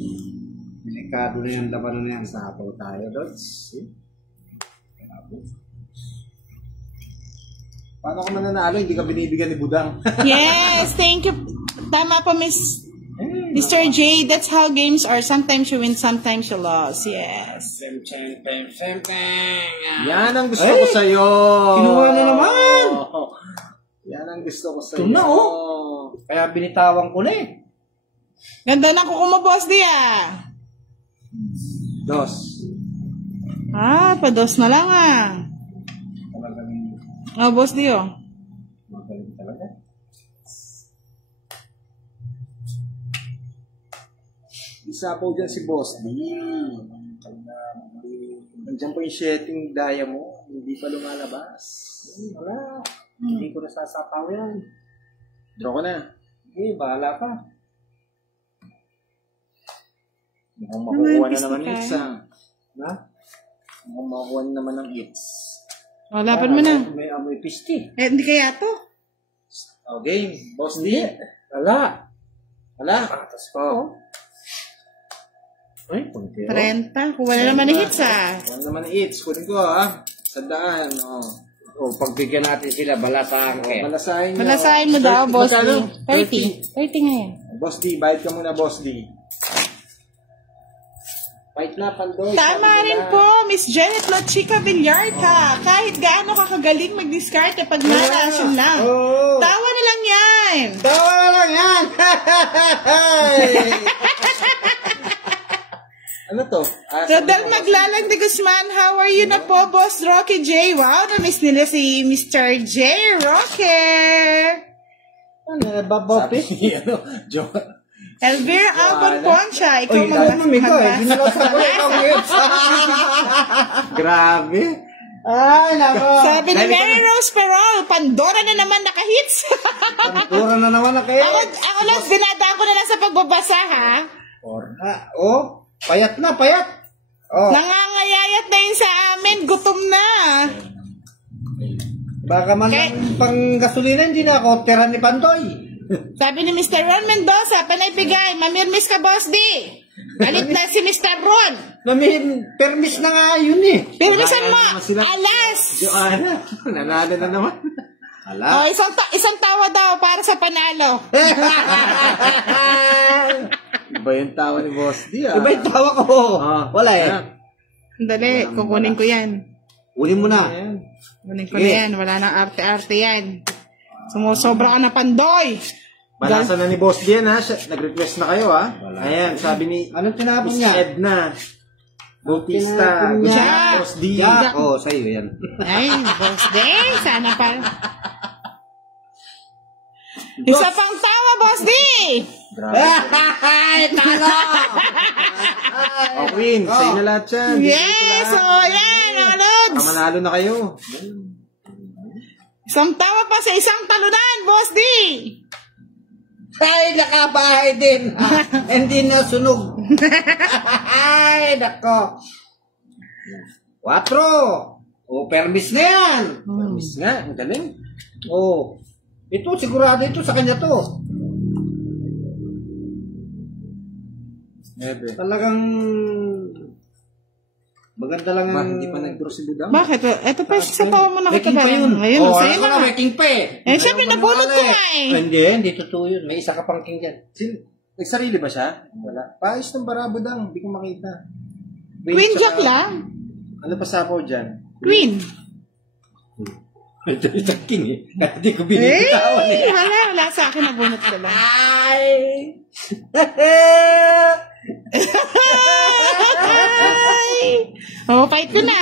Delikado na yung laban na yan. Sapaw tayo, Dots. Paano ka mananalo? Hindi ka binibigyan ni Budang. Yes, thank you. Tama po, Mr. J. That's how games are. Sometimes you win, sometimes you lose. Yes. Yan ang gusto Ay! ko sa'yo. Kinuha na naman. Yan ang gusto ko sa'yo. Ito na, oh. Kaya binitawan ko na eh. Ganda na kuko mo, Boss D, ah. Dos. Pados na lang, ah. Talagang Oh, Boss D, oh. magaling talaga. Isa po dyan si Boss D. Nandiyan po yung setting daya mo. Hindi pa lumalabas. Wala. Hindi ko nasasapaw yan. Draw ko na. Eh, bahala ka. Mukhang makukuha na Romantic naman ka. hits, ha? Na? Mukhang makukuha na naman ng hits. Oh, laban mo na. May amoy pisti. Hindi kaya to. Okay, Boss D. Wala. Wala. Patas ko. Ay, puntero. 30. Kuha na naman ng hits, ah. Wala naman ng hits. Kunin ko, ha? Sa daan, O, pagbigyan natin sila, balasahan kayo. Balasahin nyo. Malasahin mo daw, Boss D. Magkano? 30. 30 nga yan. Boss D, bayad ka muna, Boss D. Fight na, Pandoy. Tama Sabi rin nila. po, Miss Janet Lochica Villarta. Kahit gaano ka kagaling mag-discard pag narasyon lang. Oo. Tawa na lang yan. Tawa na lang yan! Ano to? Rodel Maglalang de Guzman, how are you na po, Boss Rocky J? Wow, na-miss nila si Mr. J. Rocky. Ano, babapit? ano, joke. Elvira Albon Poncha, ikaw Ay, namig ka eh. Dinalasan ko yung hits. Grabe. Ay, nako. Sabi ni Mary Rose Perol, Pandora na naman nakahits. Pura na naman na kayo. ako lang, dinadaan ko na lang sa pagbabasa, ha? Oh, payat na, payat. Oh. Nangangayayat na yun sa amin, gutom na. Baka man lang pang gasolina, hindi na ako tira ni Pantoy. Sabi ni Mr. Ron Mendoza, panaybigay, mamirmis ka, Boss D. Galit na si Mr. Ron. Permis na nga yun eh. Pirmisan mo, naman sila. alas. Joanna, nanalo na naman. Ala. Isang tawa daw para sa panalo. Iba yung tawa ni Boss D, Iba yung tawa ko. Wala eh. Dali, kukunin ko yan. Unin mo na. Kunin ko na yan, wala nang arte-arte yan. Sumusobra ka na, Pandoy. Balasa na ni Boss D yan, ha? Nag-request na kayo, ha? Ayan, sabi ni Anong tinapon Miss niya? Edna Bautista. Tinapon Gusto niya. ni Boss D. Sa'yo yan. Ay, Boss D, sana pa. Isa pang tawa, Boss D. Ay, talo! Queen, sa'yo na lahat yan. Yes, yan, mga lods. Manalo na kayo. Isang tawa pa sa isang talunan, Boss D. Ay, nakabahay din. Hindi na sunog. Ay, nako. 4. Permis na yan. Miss nga, ang galing. Ito, sigurado ito sa kanya to. Talagang maganda lang ang... Hindi pa nag-draw si Budang. Bakit? Ito pa sa tawa mo Making pa yun. Ngayon, sa'yo na. Making pa eh. Siyempre, nabulot ko nga eh. Hindi totoo yun. May isa ka pang king dyan. Nagsarili ba siya? Wala. Paayos ng bara, Budang. Hindi ko makita. Queen Jack lang. Ano pa sapaw dyan? Queen. Ito isang king eh. Hindi ko binibitawan eh. Wala sa akin, nabunot ko lang. Ay! Fight ko na.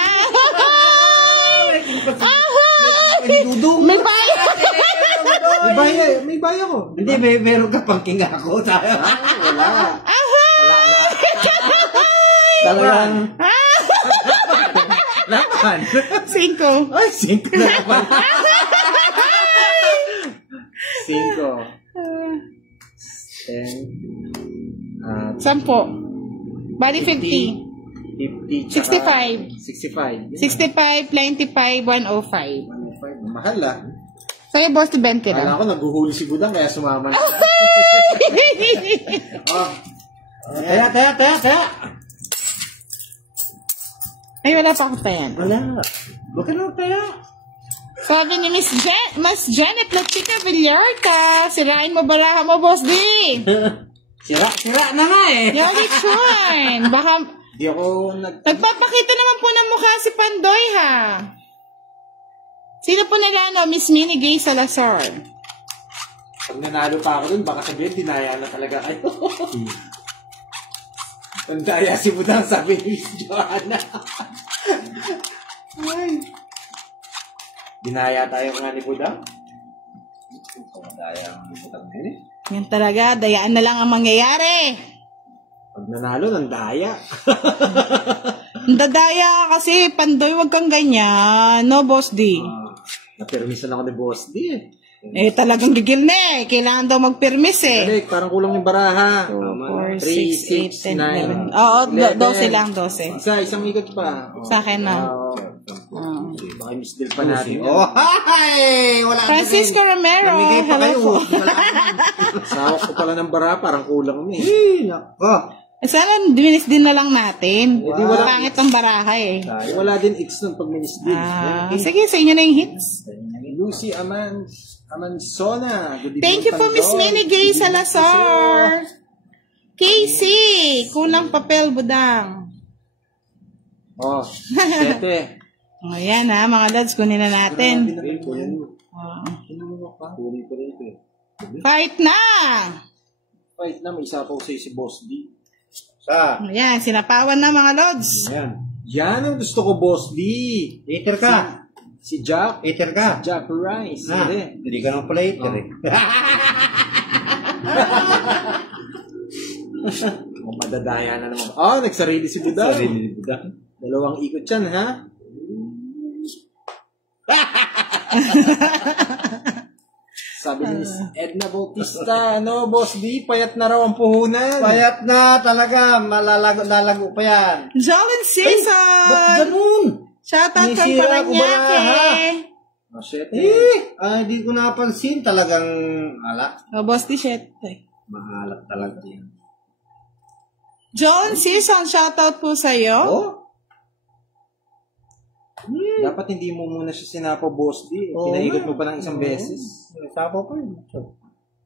May bayo. May bayo ko. Hindi, meron ka pang king ako. Wala. Talagang... Lapan. 5. Ay, 5 na naman. 5. 10. 10. Bali 50. 50. 65. 65. 65, 95, 105. 105. Mahal ah. Sa'yo, Boss, 20 Kala lang. ko naguhuli si Budang kaya sumama na. Taya. Ay, wala pa ako pa yan. Wala. Bakit na taya? Sabi ni Miss Janet La Chica Villarta, sirain mo baraha mo, Boss D. Sira na nga eh. Yari Chun. Baka, Di ako nagpapakita naman po ng mukha si Pandoy, ha? Sino po nila, Miss Minnie Gay Salazar? Pag nanalo pa ako dun, baka sabihin, dinaya na talaga kayo. Ang daya si Budang, sabi ni Miss Joanna. Ay. Dinaya tayo nga ni Budang. Daya ang butang na yun eh. Yan talaga, dayaan na lang ang mangyayari. Pag nanalo, nang daya. Dadaya kasi, Pandoy, wag kang ganyan. No, Boss D? Napermisan ako ni Boss D eh. Talagang gigil na eh. Kailangan daw magpermis eh. Balik, parang kulang yung baraha. 4, 3, 6, 8, 9. 8, 10, 11. Oo, 12 lang, 12. Isang ikot pa. Sa akin na. Baka miss deal pa natin. Hi! Wala Francisco Romero. Namigay pa Hello kayo. po. Sawak ko pala ng baraha, parang kulang mo eh. Nako. Sana dinis din na lang natin. Di wala- Pangit ang baraha eh. Wala din hits nun pag miss deal. Sige, sa inyo na yung hits. Lucy Amansona. Good evening, Thank you po, Miss Pandoy. Minnie Gay Salazar. Casey, kulang papel, Budang. Oh, 7. Ayan ha, mga lads, kunin na natin. Fight na! Fight na, may isa pa sa'yo si Boss D. Ayan, sinapawan na mga lods. Yan ang gusto ko, Boss D. Eater ka. Si Jack. Eater ka. Jack Rice. Hindi ka naman pala eater eh. Madadaya na naman. Oh, nagsarili si Budang. Dalawang ikot yan, ha? Sabi ni Edna Bautista, Boss D, payat na raw ang puhunan. Payat na talaga. Lalago pa yan. Jolin Ba't Season! ganun? Shoutout kay Nisira ko ba, ha? Paranaque. Oh, shit. Di ko napansin. Talagang Boss D, shit. mahalat talaga yan. John Season, shoutout po sa'yo. Oh? Dapat hindi mo muna siya sinapa, Boss D. Pinaikot mo pa ng isang beses. Sapo pa yun.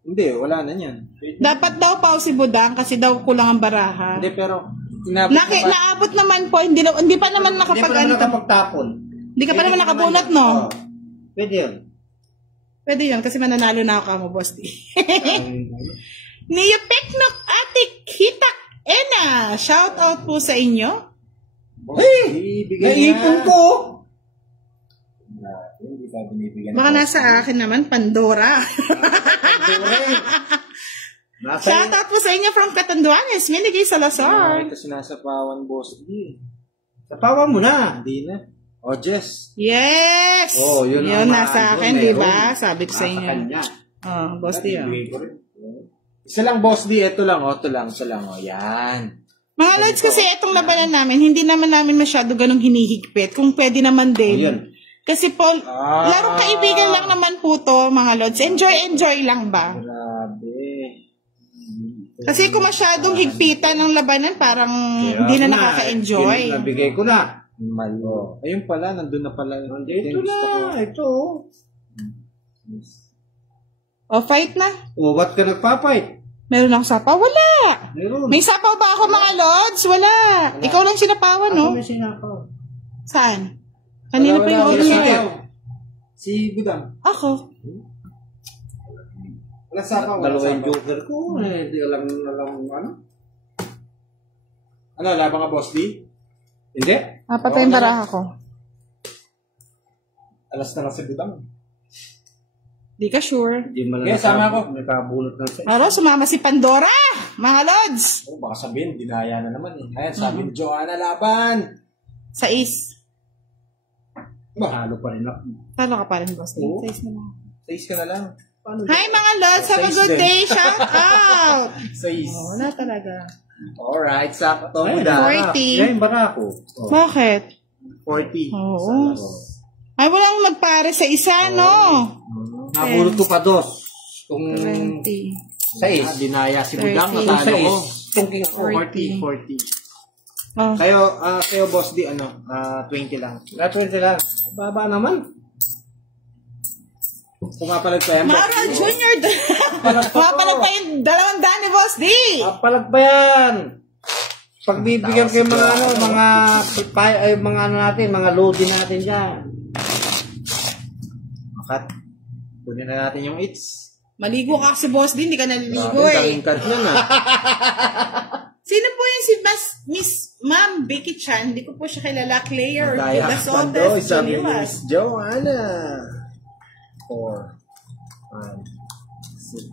Hindi, wala na yan. Dapat daw pa si Budang kasi daw kulang ang baraha. Hindi, pero inabot Naabot naman po, hindi pa naman nakapagtapon. Hindi ka pa naman nakabunot, no? Pwede yun. Pwede yun, kasi mananalo na ako mo, Boss D. Niyapeknok Atik Hitak Ena, shoutout po sa inyo. Naipon ko! Hindi ka binibigyan. Baka nasa akin naman, Pandora. Shoutout po sa inyo from Catanduanes, Minigay Salazar. Ito sinasapawan, Boss D. Sapawan mo na. Hindi na. Oh, Jess. Yes! Oh, yun ang nasa akin, doon, di ba? Sabi ko sa Nasa inyo. kanya. Boss D. Isa lang, Boss D. Ito lang, ito lang. Yan. Mga lods, kasi itong labanan namin, hindi naman namin masyado ganong hinihigpit. Kung pwede naman din. Ayan. Kasi po, larong kaibigan lang naman po to, mga lods. Enjoy lang ba? Grabe. Kasi kung masyadong higpitan ng labanan, parang hindi na nakaka-enjoy. Nabigay ko na. Malo. Ayun pala, nandun na pala. Ito na. Ito. O, fight na. O, ba't ka nagpapight? Meron akong sapaw? Wala. Meron. May sapaw ba ako, mga lods? Wala. Ikaw lang sinapawan, no? Ako may sinapaw. Saan? Kanina pa yung Wala, order wala. niya. Si Budang. Ako. Wala sapaw. Dalawa yung joker ko. Hindi alam ano. Ano, labang ka, Boss D? Hindi. Patay yung baraha ko. Alas na lang si Budang. Di ka sure. Hindi man Okay, sama ako. May kabulot ng sex. Pero sumama si Pandora, mga lods. Oh, baka sabihin, dinaya na naman. Ayan, sabi ni Joanna, laban. Sa is. Mahalo pa rin ako. Talo ka pa rin, boss. Oo. Sa is na lang. Sais ka na lang. Hi, mga lods. Have a good day. Shout out. Sais. Wala talaga. Alright, sakto mo Ay, da. 40. Yan, barako. Oh. Bakit? 40. Oo. Ay, walang magpare sa isa, no? Nabulot ko pa dos. Kung 20. sais. Dinaya si Budang, 30. natalo ko. Tungking ko. 40. Oh. Kayo, Boss D, 20 lang. Natwente lang. Baba naman. Pumapalag pa yan, Boss Mara D. Junior. Mapalag pa yung 200 ni Boss D. Palag pa yan. Pagbibigyan ko yung mga natin, mga loading natin dyan. Makat. Kunin na natin yung its. Maligo ka si Boss D, hindi ka naliligo Daming eh. card na na. Sino po yung si Miss Ma'am Becky Chan? Hindi ko po siya kilala. Claire or Kaya Gasotes. sabi ni Junior. Miss Joanna. 4, 5, 6,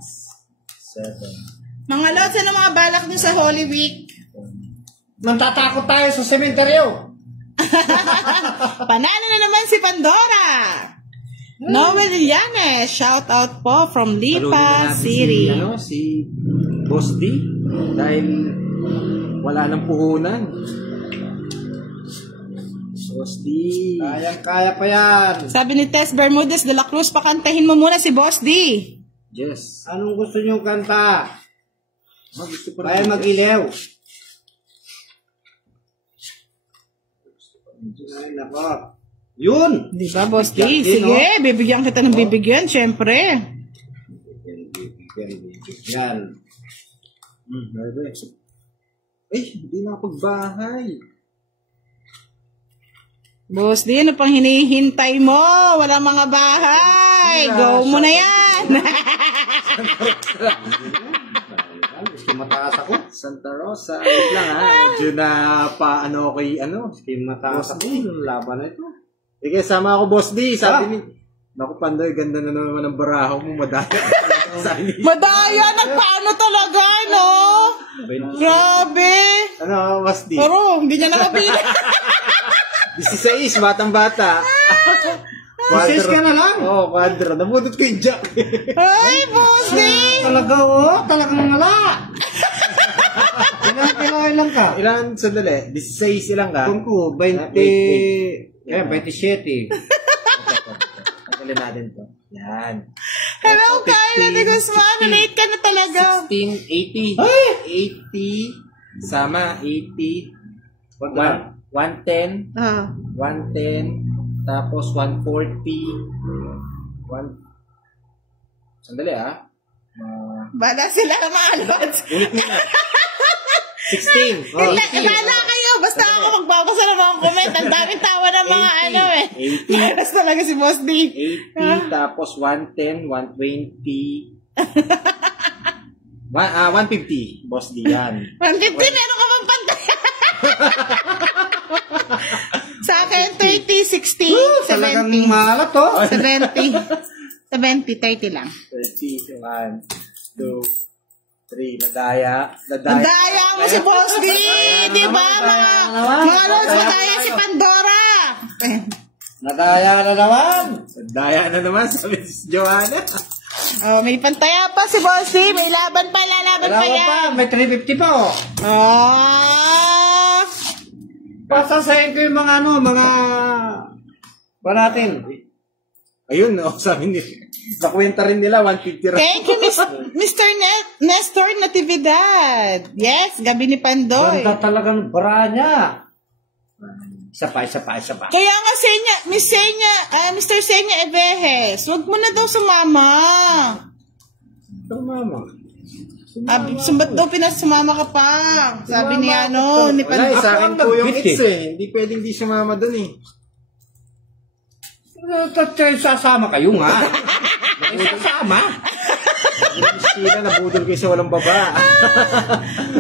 7. Mga lods, ano mga balak nyo sa Holy Week? Nantatakot tayo sa sementeryo. Panalo na naman si Pandora. Noel Llanes, shout out po from Lipa City. Si Boss D. Dahil wala nang puhunan. Boss D. Kaya pa yan. Sabi ni Tess Bermudez de la Cruz, pakantahin mo muna si Boss D. Yes. Anong gusto niyong kanta? Gusto ko Kaya mag-ilaw. Ay, nako. Yun! Di ba, Boss D? Bigyan din, Sige, bibigyan kita ng bibigyan, syempre. Yan. Ay, hindi na pagbahay. Boss D, ano pang hinihintay mo? Wala mga bahay. Go mo na yan. Gusto mataas ako. Santa Rosa. Wait lang ha. Medyo na paano kay Gusto mataas ako. Yung laban na ito. Sige, sama ako, Boss D. Sabi ni... Naku, Pandoy, ganda na naman ang baraho mo. Madaya. Madaya, nagpaano talaga, no? Grabe. Ano, Boss D? Pero, hindi niya nakabili. 16, batang-bata. Sis ka na lang. Oo, kwadro. Nabudot ko yung jack. Ay, Boss D. Talaga, talagang nala. Ilan ka? Ilan, sandali? 16 ilang ka? Kung ko, 20... 27. Ulit natin to. Yan. Hello, Carla de Guzman. Late ka na talaga. 16, 80. Ay! 80. Sama, 80. 110. Ah. 110. Tapos 140. Sandali Bala sila maalot. ulit mo na. 16. Oh, 80. Bala kayo. Basta ako magbabasa ng mga comment. Ang daming tawa ng mga 80. ano eh. 80. Malas talaga si Boss D. 80, tapos 110, 120. 150, Boss D yan. 150, meron ka bang pantay? Sa akin, 30, 60, Talagang 70. malat to. 70. 70, 30 lang. 30, 1, 2, 3, nadaya. Nadaya mo si Boss D! Di ba? Mga lods, nadaya si Pandora! Nadaya na naman. Nadaya na naman, sabi si Joanna. Oh, may pantaya pa si Boss D. May laban pa, lalaban pa Dalawa yan. pa, may 350 pa oh. Oh! Pasasayin ko yung mga mga natin. Ayun, sabi ni, nakwenta rin nila, 150 rin. Thank you, Mr. Nestor Natividad. Yes, gabi ni Pandoy. Ganda talagang bra niya. Isa pa. Kaya nga, Mr. Senya Evejes, wag mo na daw sumama. Tumama. Sumbat daw pinasumama ka pa. Sabi ni ni Wala, Pandoy. sa akin po yung Nag-fit hits Hindi pwedeng di sumama dun eh. Sasama kayo nga. Sasama. Sila, nabudol kayo sa walang baba.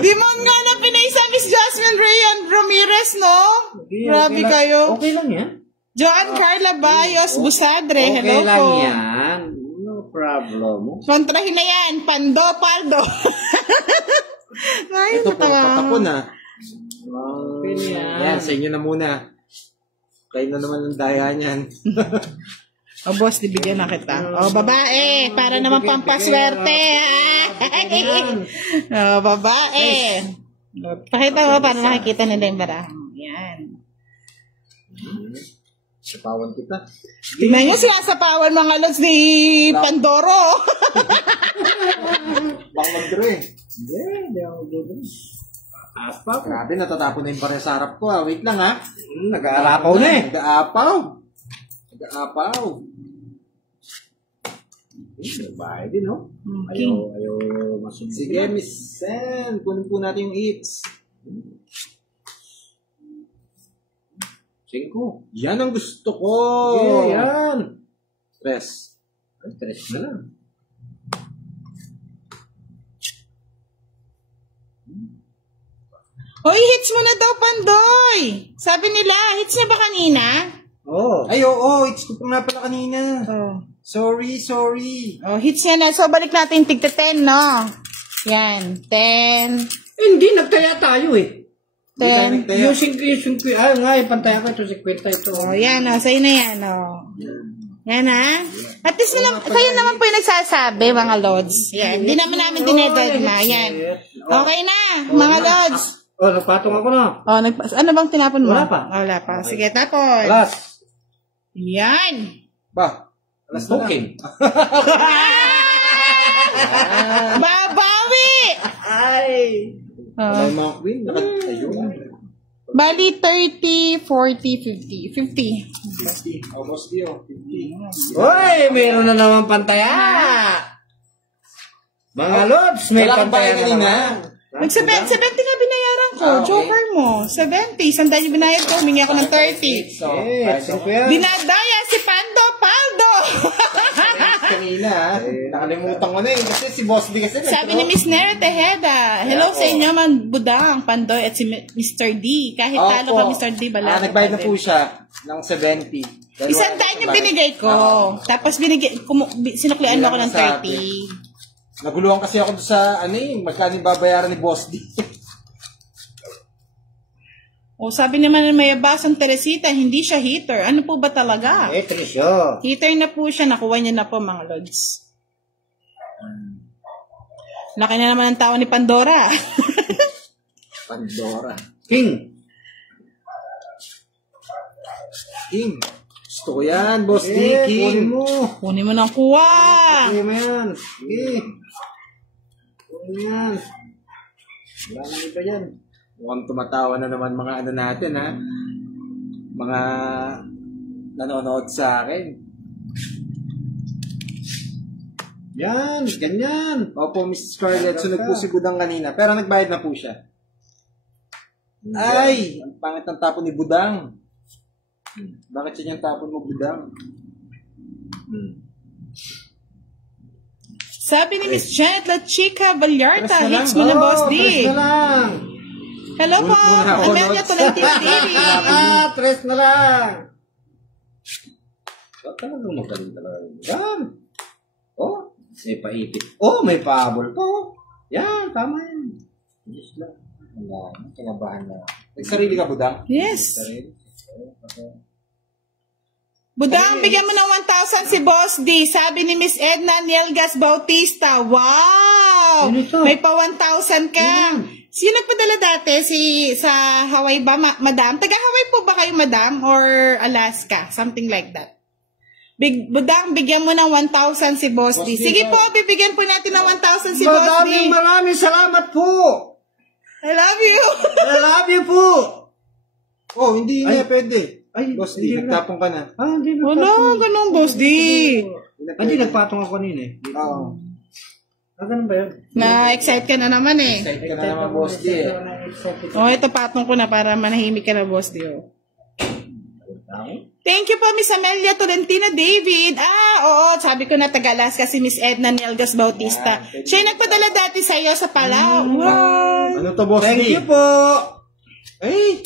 Di mo nga na pinaysa Miss Jasmine Rayan Ramirez, no? Grabe Okay kayo. Okay lang yan. Joan Carla Bayos Busadre, hello Okay lang po. yan. No problem. Kontrahin na yan, Pando, Paldo. Ay, Ito po, natawa. patapon na. Okay na yan. Yan, sa inyo na muna. Kayo na naman ang daya niyan. O, boss, bibigyan na kita. O, babae, para naman pampaswerte, ha? O, babae. Pakita mo, paano nakikita nila yung bara. Yan. Sapawan kita. Tingnan nyo, sinasapawan mga lods ni Pandoro. Bang mag-dre. Hindi ako mag-dre. Apa? Grabe, natatapon na yung bare sa harap ko. Wait lang Nag-aarapaw na eh. Nag-aapaw. Bahay din, no? Okay. Ayaw masunod. Sige, Miss Sen. Kunin po natin yung eats. 5. Yan ang gusto ko. Okay, yan. 3. 3 na lang. Hoy, hits mo na daw, Pandoy. Sabi nila, hits na ba kanina? Oh. Ay, oo. Eats ko pa nga pala kanina. Oh. Sorry. Oh, hits niya na. So, balik natin tigta 10, no? Yan, 10. Hindi, nagtaya tayo eh. 10. Yung 50, yung pantaya ko ito, 50 ito. Oh, yan, oh. Sa'yo na yan, oh. Yan, ha? At least, kayo naman po yung nagsasabi, mga lods. Yan, hindi naman namin dinedogma. Yan. Okay na, mga lods. Oh, nagpatong ako na. Oh, ano bang tinapon mo? Wala pa. Wala pa. Sige, tapos. Alas. Yan. Ba? Alas na Booking. Babawi! Ay. Ay, mga queen. Ayun. Bali, 30, 40, 50. 50. Almost yun. 50. Hoy, meron na naman pantaya. Mga lods, may Wala kang pantaya bayad na kanina. naman. Mag-70 nga binayaran ko. Ah, okay. Joker mo. 70. Sandal yung binayad ko. Humingi ako ng 30. So, Eh, 5 yan. Dinadaya si Pando Paldo. kanina, nakalimutan ko na eh. Kasi si Boss D kasi. Sabi ni Miss Nera Tejeda, hello sa inyo man Budang, Pandoy at si Mr. D. Kahit talo ka Mr. D, bala. Nagbayad na po siya ng 70. Isang daan yung binigay ko. Tapos sinuklian mo ako ng 30. Naguluhan kasi ako sa magkano yung babayaran ni Boss D. O sabi naman ng mayabasang Teresita, hindi siya heater. Ano po ba talaga? Eh, Trisyo. Heater na po siya, nakuha niya na po mga lods. Laki na naman ang tao ni Pandora. Pandora. King. King. Gusto ko yan, Boss D. Kunin mo. Kunin mo ng kuha. Kunin mo yan. Sige. Kunin mo yan. Wala nang iba yan. Mukhang tumatawa na naman mga ano natin, ha? Mga nanonood sa akin. Yan, ganyan. Opo, Mrs. Scarlett, sunod po si Budang kanina. Pero nagbayad na po siya. Ay! Ang pangit ng tapon ni Budang. Bakit siya yung tapon mo, Budang? Sabi ni Miss Janet La Chica Vallarta, Tres na hits mo na, Boss D. Tres na lang. Hello po, Muna ako, Amelia Lods. Tolentino TV. Tres na lang. Talagang magaling talaga. Yan. Oh, may paipit. Oh, may pahabol po. Yan, tama yan. Yes lang. Wala, kinabahan na. Nagsarili ka, Budang? Yes. Sarili? Budang, bigyan mo ng 1,000 si Boss D. Sabi ni Miss Edna Nielgas Bautista. Wow! Ano ito? May pa 1,000 ka. Sino nagpadala dati? Sa Hawaii ba, Madam? Taga-Hawaii po ba kayo, Madam? Or Alaska? Something like that. Budang, bigyan mo ng 1,000 si Boss D. Sige po, bibigyan po natin ng 1,000 si Boss D. Maraming salamat po. I love you. I love you po. Oh, hindi na pwede. Ay, Boss D, nagtapong ka na. Ah, hindi Wala, ganun, Boss D. Hindi, nagpatong ako kanina eh. Oo. Ah, ganun ba yun? Na-excite ka na naman eh. Excited ka na naman, Boss D. Oh, ito patong ko na para manahimik ka na, Boss D. Oh. Thank you po, Miss Amelia Tolentino David. Oo, sabi ko na taga-Alaska si Miss Edna Nielgas Bautista. Siya yung nagpadala dati sa iyo sa Palau. Wow. Ano to, Boss D? Thank you po. Ay!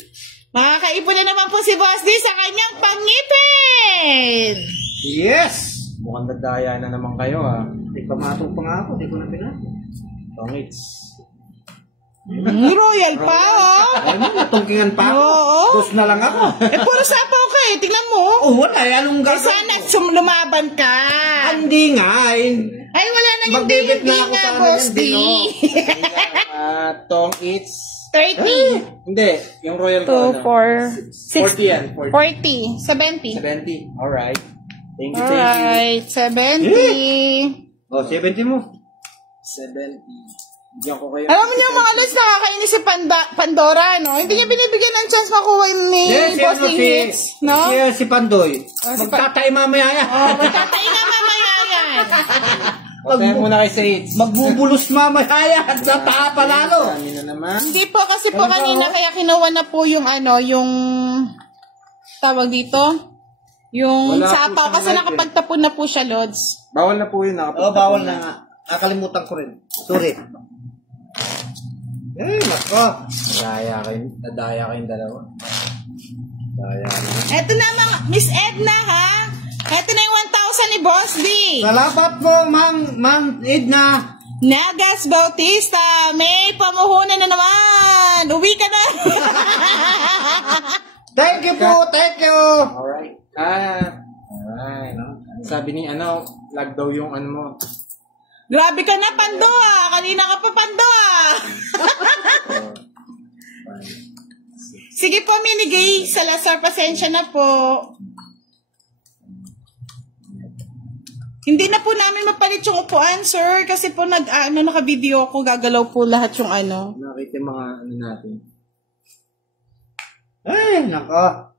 Makakaipon na naman po si Boss D sa kanyang pangipin. Yes! Mukhang nadaya na naman kayo, ha? Hindi pa matong pa nga ako. Hindi ko na pinatong. Pangits. Royal pa, oh. Ay mo, natungkingan pa ako. Oo. Dos na lang ako. Puro sapaw ka eh. Tingnan mo. Oh, wala. Anong Eh, gagawin sana ko? lumaban ka. Hindi nga. Ay, wala na yung Magbibit hindi na ako nga, sana Boss yan, D. Dino. Tong Eats. 30. Hindi, yung Royal 2, 4, 40 yan. 40. 40, 70. 70. Alright. Thank you, thank you. Alright, 70. Oh, 70 mo. 70. Diyan ko kayo. Alam mo niyo mga lads, nakakainis si Pandora, no? Hindi niya binibigyan ng chance makuha ni Bossing Hits, no? Si Pandoy. Magtatay mamaya yan. Oh, magtatay na mamaya yan. Patayin muna kay sa Eats. Magbubulos mamaya yan. Sa panalo. Kami na naman. Hindi po kasi po kanina kaya kinuha na po yung yung tawag dito, yung Wala po sapaw siyang kasi light, nakapagtapon na po siya, Lods. Bawal na po yun. Oh, bawal na nga. Nakalimutan ko rin. Sorry. Nako. Nadaya kayong dalawa. Daya na. Eto na mga, Miss Edna, ha? Eto na yung 1,000 ni Boss D. Salamat po, Ma'am Edna. Nagas Bautista, may pamuhunan na naman. Uwi ka na. Thank you po, thank you. Alright. Alright. Sabi ni lag daw yung mo. Grabe ka na, Pando, ah. Kanina ka pa, Pando, ah. Sige po, Minigay. Salazar, pasensya na po. Hindi na po namin mapalit yung upuan, sir. Kasi po naka-video ko, gagalaw po lahat yung Nakita yung mga natin. Ay, nako.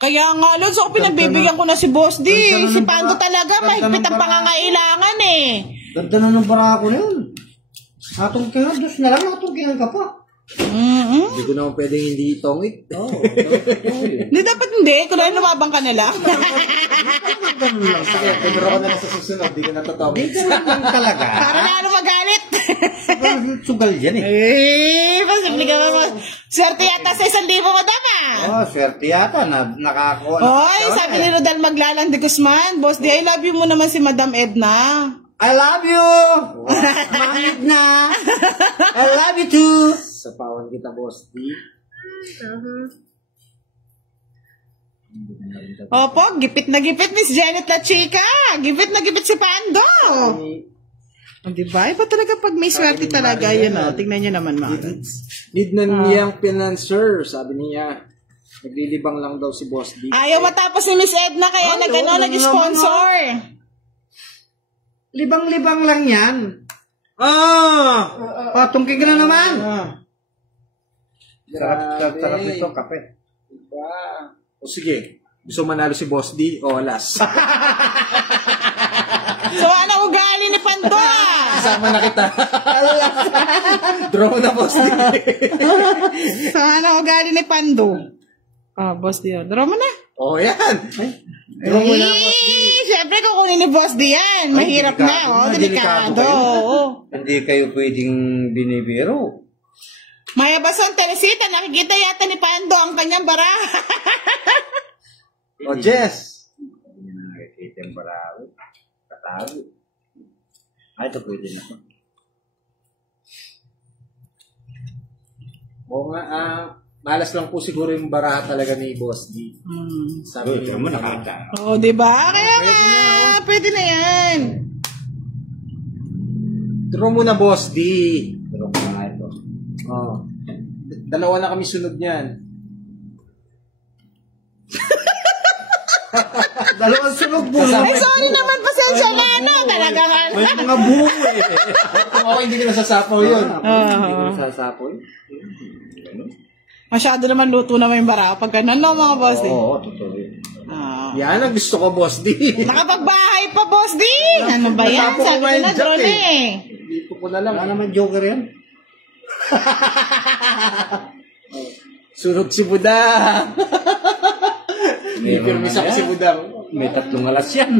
Kaya nga, Lods, ako pinagbibigyan ko na si Boss D. Ganda na Si ng Pando bara- talaga, ganda mahigpit ng ang bara- pangangailangan eh. Ganda na ng barako na yun. Natungkingan, dos na lang, natungkingan ka pa. Hindi ko naman pwedeng hindi tongit. Oo. Hindi, dapat hindi. Kung lumabang ka na lang. Ganun lang. Sige, tumuro ka na lang sa susunod. Hindi ko natotongit. Hindi ganun lang talaga. Para lalo magalit. Sugal yan eh. Posible ka ba? Swerte yata sa 1,000, Madam, ah. Oh, swerte yata na nakakuha. Oy, sabi ni Rodel Maglalang de Guzman, Boss D, I love you mo naman si Madam Edna. I love you! Ma'am Edna! I love you too! Sapawan kita, Boss D. Opo, gipit na gipit, Miss Janet La Chica. Gipit na gipit si Pando. Diba? Iba talaga pag may swerte talaga, yun o. Tingnan nyo naman, mga. Need na niyang financer, sabi niya. Naglilibang lang daw si Boss D. Ayaw matapos ni Miss Edna kaya nag-sponsor. Libang-libang lang yan. Tungkig na naman. Sarap ito, kape. Diba? O sige, gusto manalo si Boss D o alas. So, ano ugali ni Pando? Kasama na kita. Draw na, Boss D. So, ano ugali ni Pando? Boss D. Draw mo na. Yan. Draw mo na, Boss D. Siyempre, kukunin ni Boss D yan. Mahirap na. Delikado. Hindi kayo pwedeng binibiro. Maya Bason, Teresita, nakikita yata ni Pando ang kanyang baraha. Jess. Hindi na nakikita yung baraha. Katago. Ito pwede na. Oo nga, malas lang po siguro yung baraha talaga ni Boss D. Sabi Ito mo nakita. Diba? Kaya nga, pwede na yan. Draw mo na, Boss D. Pero kung nga ito. Dalawa na kami sunod niyan. Dalawang sunog buo. Sorry naman, pasensya na, talaga nga. May mga buo Kung ako hindi ko nasasapaw yun. Hindi ko nasasapoy. Masyado naman luto naman yung baraha pag ganun, no, mga Boss D? Oo, totoo yun. Yan ang gusto ko, Boss D. Nakapagbahay pa, Boss D! Ano ba yan? Natapo ko Sabi ko nga yung na, draw jack na eh. Dito ko na lang. Wala naman joker yan. Sunog si Budang. Hindi pirmis ako si Budang. May 3 alas yan.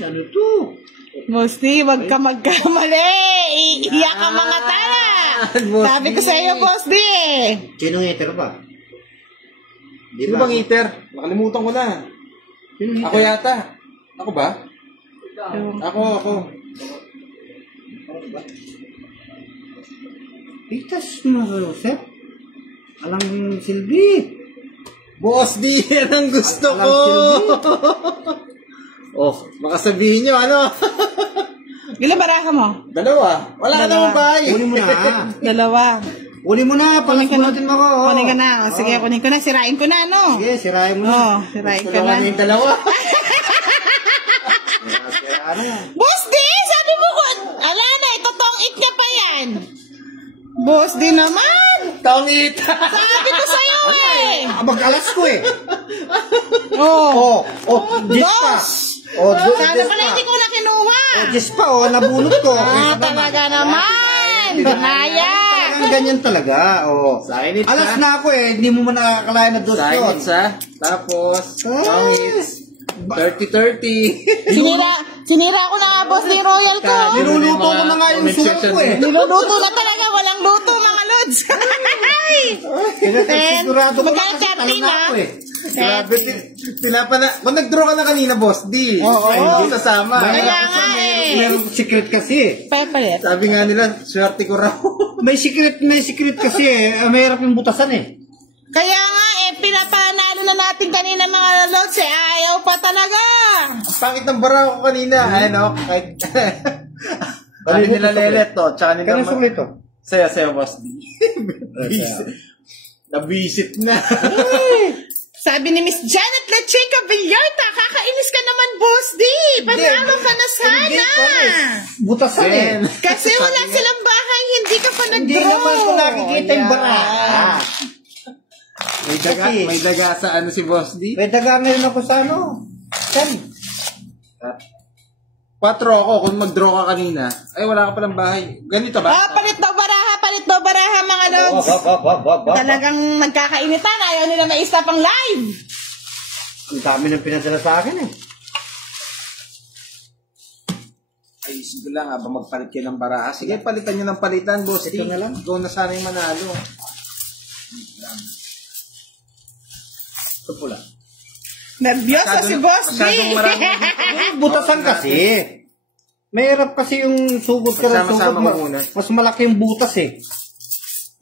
Ano to? Boss D, wag ka magkamali. Iiyak ka mga tala. Sabi ko sa iyo, Boss D. Sino hater ba? Sino bang eater? Nakalimutan ko na. Ako yata. Ako ba? Ako. Pitas mo, Joseph. Alang silbi. Boss D, yan ang gusto ko. Baka sabihin nyo, ano? Ilan baraha mo? Dalawa. Wala ka namang bahay. Kunin mo na. Dalawa. Kunin mo na. Palagunatin mo ako. Kunin ka na. Sige, kunin ko na. Sirain ko na, no? Sige, sirahin mo na. Sirain Gusto ko naman na. yung dalawa. Ano? Boss D, sabi mo ko, ala na, itotong it niya pa yan. Boss D naman. Tongit. Sabi ko sa'yo eh. Mag-alas ko eh. Oh. Dispa. Sana pala hindi ko na kinuha. Dispa, nabunot ko. Talaga naman. Dinaya. Talagang ganyan talaga. Sa akin it's Alas na ako eh. Hindi mo man nakakalain na dos Sa akin yun. it's Tapos, tongits. 30-30. Sinira ko na boss ni Royal ko. Niluluto ko na nga yung sunog ko eh. Niluluto na talaga. Walang luto mga lods. Sigurado ko Magkano Chaplin ha? Grabe, tinapa na. Kung nag-draw ka na kanina, Boss D. Ay, hindi sasama. Kaya nga eh. May secret kasi. Papalit. Sabi nga nila, swerte ko raw. May secret kasi eh. Mahirap yung butasan eh. Kaya nga pinapanalo na natin kanina mga lods eh. Ayaw pa talaga. Ang pangit ng bara ko kanina. Ano, kahit... Sabi nila lelet to. Tsaka nila... Kaya sulit to? Saya, Boss D. Nabisit na. Sabi ni Miss Janet Lacheca Villarta, kakainis ka naman, Boss D. Panalo ka na sana. Butasan eh. Kasi wala silang bahay, hindi ka pa Hindi nag-draw. naman ko nakikita yung bara. May daga sa ano si Boss D? May daga rin ako sa ano. 4 ako kung mag-draw ka kanina. Ay, wala ka palang bahay. Ganito ba? Palit daw baraha, mga lods. Talagang nagkakainitan, ayaw nila ma-stop ang live. Ang dami ng pinadala sa akin eh. Ayusin ko lang, habang magpalit kayo ng baraha. Sige, palitan nyo ng palitan, Boss D. Ito na lang. Ikaw na sana yung manalo. Ito pula. Nervyoso si Boss D. Masyadong marami. Butasan kasi. Mahirap kasi yung sugod ka ng Sama-sama sugod. ko muna. Mas malaki yung butas eh.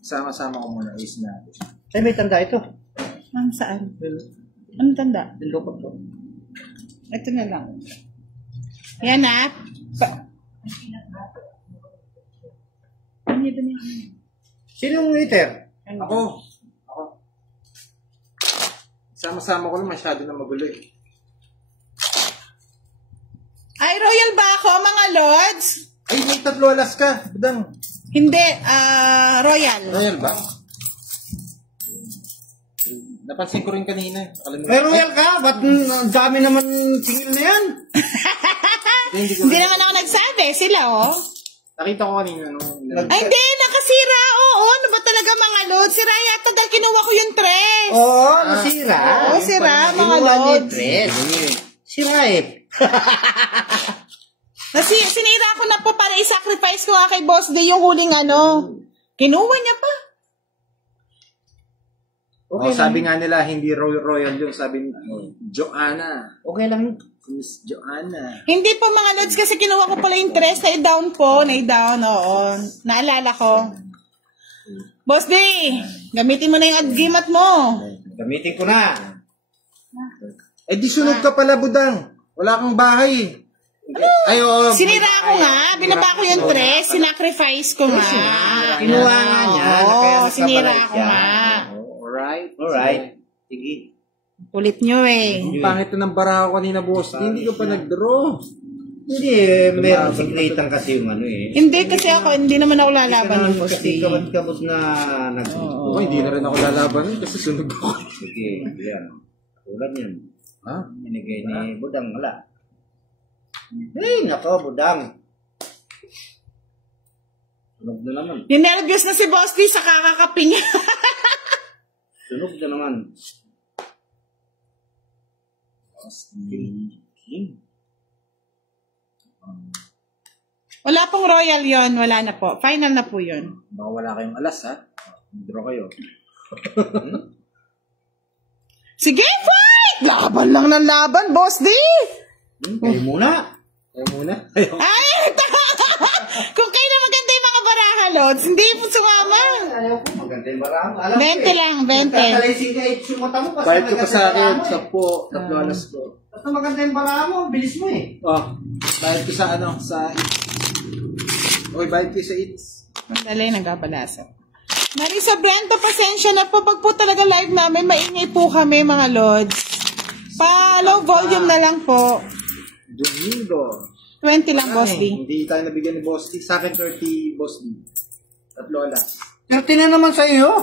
Sama-sama ko muna. Ayusin natin. Ay, may tanda ito. Saan? Anong tanda? Dilokot ko. Ito na lang. Yan ha. niyo dun yung ano. Sino yung waiter? Ako. Sama-sama ko lang masyado na magulo eh. Ay, royal ba ako, mga lods? Ay, may 3 alas ka. Budang. Hindi, royal. Royal ba? Napansin ko rin kanina. Eh, royal ka? Ba't ang dami naman tingin na yan? Hindi naman ako nagsabi. Sila, oh. Nakita ko kanina nung... Ay, hindi. Nakasira. Oo. Ano ba talaga, mga lods? Sira yata dahil kinuha ko yung tres. Oo, nasira. Oo, sira, mga Kinuha niya yung lods. dress. Sira eh. Sinira ko na po para i-sacrifice ko nga kay Boss D yung huling ano. Kinuha niya pa. Okay, sabi nga nila, hindi royal yung sabi ni Joanna. Okay lang. Miss Joanna. Hindi po, mga lods, kasi kinuha ko pala yung tres. Na-down po. Na-down, oo. Naalala ko. Boss D, gamitin mo na yung adgimat mo. Gamitin ko na. Eh di sunog ka pala, Budang. Wala kang bahay. Ay, oo. Sinira ko nga. Binaba ko yung tres. Sinacrifice ko nga. Kinuha nga niya. Oo, sinira ko nga. Alright. Sige. Ulit nyo eh. Ang pangit na ng bara ko kanina, boss. Hindi ka pa nag-draw. Hindi, meron sikretan kasi yung ano eh. Hindi kasi ako, hindi naman ako lalaban ng Boss D. Kabot na nag... Oo, hindi na rin ako lalaban kasi sunog ako. Sige, yan. Tulad yan. Ha? Binigay ni Budang, wala. Hey, nako, Budang. Sunog na naman. Ninervyos na si Boss D sa kakakaping. Sunog na naman. Wala pong royal yon, wala na po. Final na po yun. Baka wala kayong alas, ha? Draw kayo. Sige, fight! Laban lang ng laban, Boss D! Kayo muna. Kayo muna. Ayaw. Ay! Kung kayo na maganda yung mga baraha, Lods, hindi po sumama. Ayaw ko, maganda yung barang. 20 lang, 20. Tatalising ka sumata mo. Bayad ko pa sa akin. 10 alas ko. Basta maganda yung barang mo, bilis mo eh. Oh, bayad ko sa ano, sa... Oy, bayad ko sa eats. Mandali, nagkapalasap. Marisa Brento, pasensya na po. Pag po talaga live namin, maingay po kami, mga Lods. Pa-low volume na lang po. Domingo. 20 lang, Boss D. Hindi tayo nabigyan ni Boss D. Sa akin, 30 Boss D. 3 alas. 30 na naman sa iyo.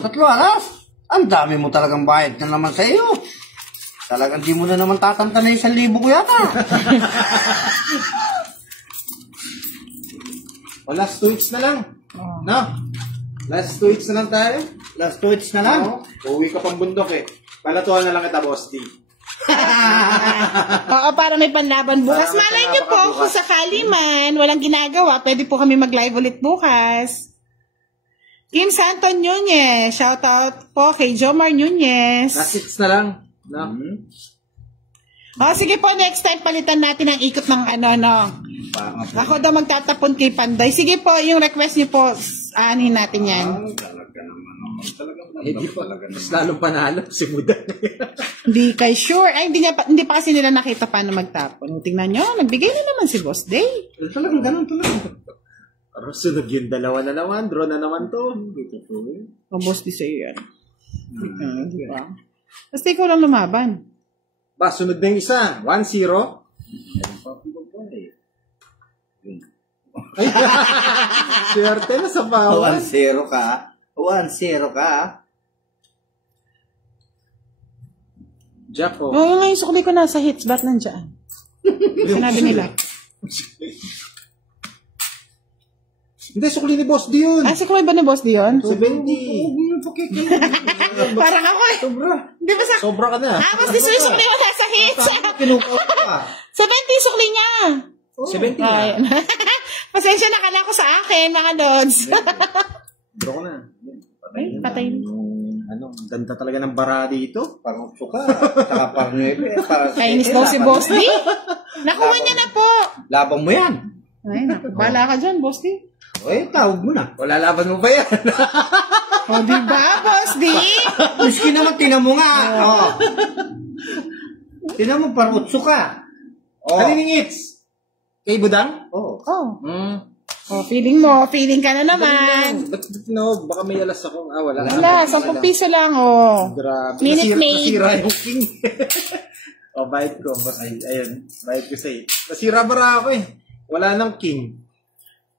3 alas. Ang dami mo talagang bayad na naman sa iyo. Talagang di mo na naman tatanta na 1,000 ko yata. O, last 2 weeks na lang. No? Last 2 weeks na lang tayo. Last 2 weeks na lang. Uwi ka pang bundok eh. Palatuhan na lang kita, Boss D. Oo, para may panlaban bukas. Para may Malay niyo po, panlaban kung sakali man, walang ginagawa, pwede po kami mag-live ulit bukas. Kim Santon Nunez, shoutout po kay Jomar Nunez. Last 6 na lang. No? Sige po, next time palitan natin ang ikot ng ano. Ako daw magtatapon kay Panday. Sige po, yung request niyo po, anin natin yan. Talaga naman. Hindi pa. Mas lalong panalo si Budan. Hindi kay sure. Ay, hindi pa kasi nila nakita paano magtapon. Tingnan nyo, nagbigay na naman si Boss Day. Talagang ganun talaga. Pero sunod yun, 2 na naman. Draw na naman to. O Boss Day sa'yo yan. Diba? Basta ikaw lang lumaban. Ba, sunod na yung isa. 1-0. Ay, swerte na sa bawal. 1-0 ka. 1-0 ka. Jack, oh. Oo, ngayon sukli ko nasa hits. Ba't nandiyan? Sinabi nila. Hindi, sukli ni Boss D yun. Sukli ba ni Boss D yun? 70. Parang ako eh. Sobra. Di ba sa... Sobra ka na. Boss D, sukli mo nasa hits. Kinukaw ka. 70 sukli niya. 70 na. Pasensya na kala ko sa akin, mga Lods. Draw ko na. Ay, patay. Ano, ganda talaga ng bara dito. Parang suka. Saka parang 9. Kainis daw si Boss D. Nakuha niya na po. Laban mo yan. Ay, naku. Bala ka dyan, Boss D. Oy, tawag mo na. Wala laban mo ba yan? O, diba, Boss D? Miski naman, tinan mo nga. Oh. Tinan mo, parang utso ka. Oh. Ano yung hits? Kay Budang? Oh. Oh. Oh, feeling mo. Feeling ka na naman. Ba't no? Baka may alas akong, wala. Wala, 10 piso lang, oh. Grabe. Minute Maid. Nasira yung king. Bayad ko. Ayun, bayad ko sa'yo. Nasira bara ako eh. Wala nang king.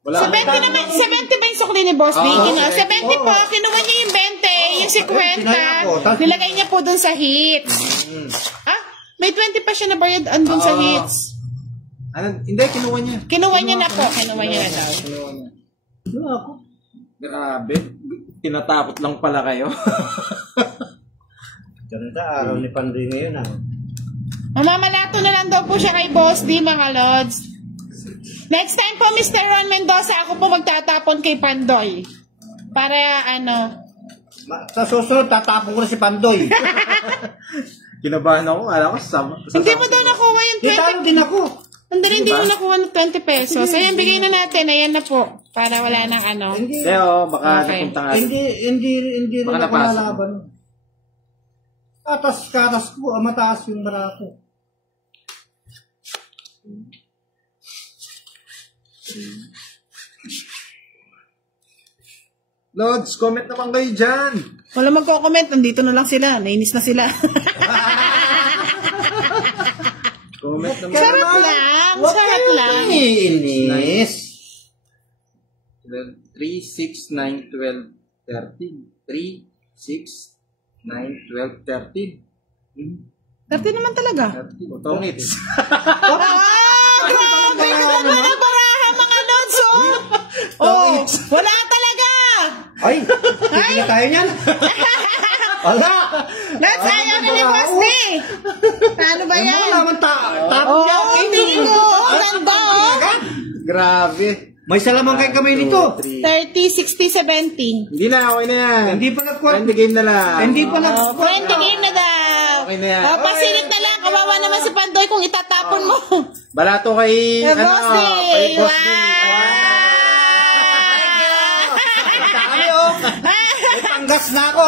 Wala 70 naman, 70 ba yung sukli ni Boss D? 70 po, kinuha niya yung 20, yung 50, nilagay niya po dun sa hits. May 20 pa siya na bayad andun sa hits. Hindi, kinuha niya. Kinuha niya na po, kinuha niya na daw. Kinuha ako. Grabe. Tinatakot lang pala kayo. Ganda, araw ni Pandoy ngayon Mamamalato na lang daw po siya kay Boss D, mga Lods. Next time po, Mr. Ron Mendoza, ako po magtatapon kay Pandoy. Para sa susunod, tatapon ko na si Pandoy. Kinabahan ako. Alam ko, sama. Hindi mo daw nakuha yung 20. Talo din ako. Hindi mo nakuha ng 20 pesos. Ayan, bigay na natin. Ayan na po. Para wala nang Hindi. Baka Okay. napunta nga. Hindi rin Baka ako napasok. lalaban. Katas ko, mataas yung marako. Lods, comment naman kayo dyan. Wala magko-comment. Nandito na lang sila. Nainis na sila. Comment naman. Sarap lang. Sarap lang. Inis. 3, 6, 9, 12, 13. 3, 6, 9, 12, 13. 30 naman talaga. 13. Tongits. Grabe! Naman ang baraha, mga Lods, wala talaga! Ay, hindi na tayo niyan. Wala. Lods, ayaw na ni Boss D. Paano ba yan? Wala man tapon niya. Tingin mo. Ganda, Grabe. May salaman kay kamay nito. 30, 60, 70. Hindi na, okay na yan. Hindi pa nag-quart. Friendly game na lang. Hindi pa nag-quart. Friendly game na daw. Okay na yan. Pasilip na lang. Kawawa naman si Pandoy kung itatapon mo. Balato kay, Boss D. kay Boss D. May panggas na ako.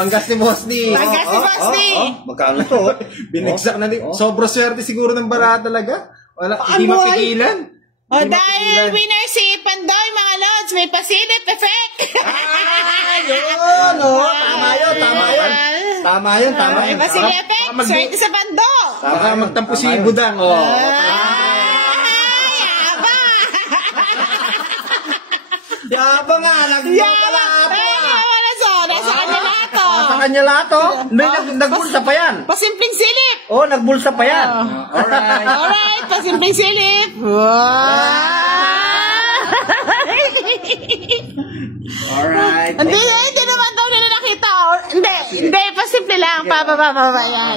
Panggas ni Boss D. Panggas ni Boss D. Magkano to? Binagsak na din. Sobra swerte siguro ng bala talaga. Wala, hindi mapigilan. Dahil winner si Pandoy, mga Lods, may pasilip effect. Yun, Tama yun. May pasilip effect. Swerte sa Pando. Baka magtampo si Budang. Yaba nga, nagpapala ako. Nasa kanya lahat, Sa kanya lahat, nagbulsa pa yan. Pasimpleng silip. Nagbulsa pa yan. Alright, pasimpleng silip. Alright. Hindi naman daw nila nakita. Hindi, pasimple lang. Pababa. Yan.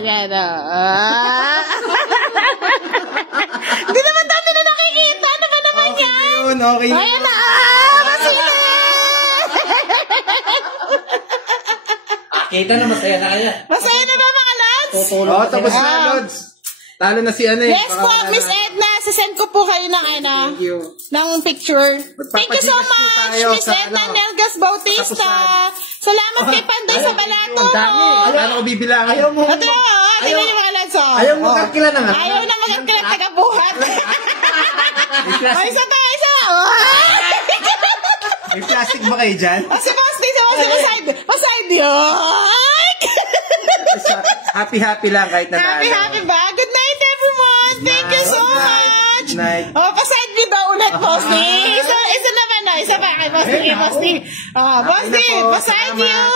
Hindi naman daw nila nakikita. Ano ba naman yan? Okay. Ayan na. Pasilip. Kita na, masaya na kaya. Masaya na ba, mga Lods? Tapos na, Lods. Talo na si Yes po, Miss Edna. Sasend ko po kayo ng Thank you. ng picture. Thank you so Magpapagigas po much, tayo Miss sa Edna Nelgas Bautista. Salamat kay Pandoy sa balato Ang dami. mo. Ano ko bibilangan? Ayaw mo. Ito, tingnan niyo mga Lods. Ayaw mo kakila na nga. Ayaw na magkakalat tagabuhat. Ay, isa. May plastic ba kayo dyan? Si Boss D, paside yun. Happy lang kahit na Happy ba? Good night, everyone. Thank you so much. Good night. Paside view daw ulit, Boss D. Isa naman, isa pa kay Boss D. Boss D, paside view.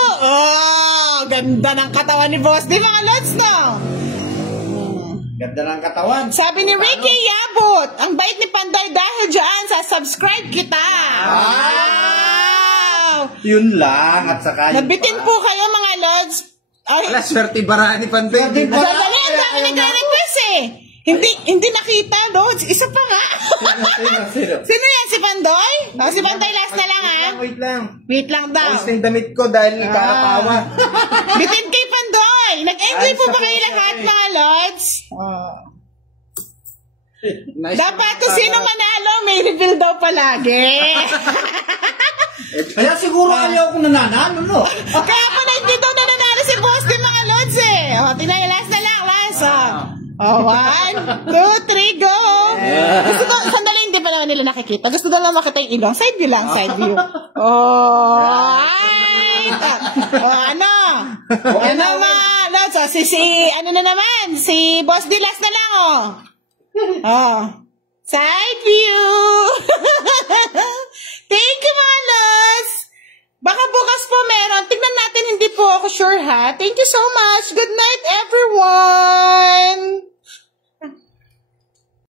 Ganda ng katawan ni Boss D, mga Lods, no? Ganda ng katawan. Sabi ni Ricky Yabot, ang bait ni Pandoy dahil dyan sa subscribe kita. Wow! Yun lang. At saka Nabitin po kayo, mga Lods. Wala, swerte bara ni Pandoy. Madali, ang dami nagka-request eh. Hindi nakita, Lods. Isa pa nga. Sino? Sino yan? Si Pandoy? Si Pandoy last na lang, ha? Wait lang daw. Ayos na yung damit ko dahil kakatawa. Bitin kay Pandoy. Nag-enjoy po ba kayo lahat, mga Lods? Nice. Dapat kung sino manalo, may reveal daw palagi. Kaya siguro ayaw kong nananalo, no? Kaya pa na hindi daw nananalo si Boss din, mga Lods eh. Tingnan niyo, last na lang, last. 1, 2, 3, go! Gusto ko, sandali, hindi pa naman naman nila nakikita. Gusto na lang makita yung ilong. Side view lang, side view. Oh, ay! Ano? Ano naman? Ano na naman? Si Boss Dilas na lang, oh. Oh. Side view. Thank you, Malos. Baka bukas po meron. Tignan natin, hindi po ako sure, ha? Thank you so much. Good night, everyone.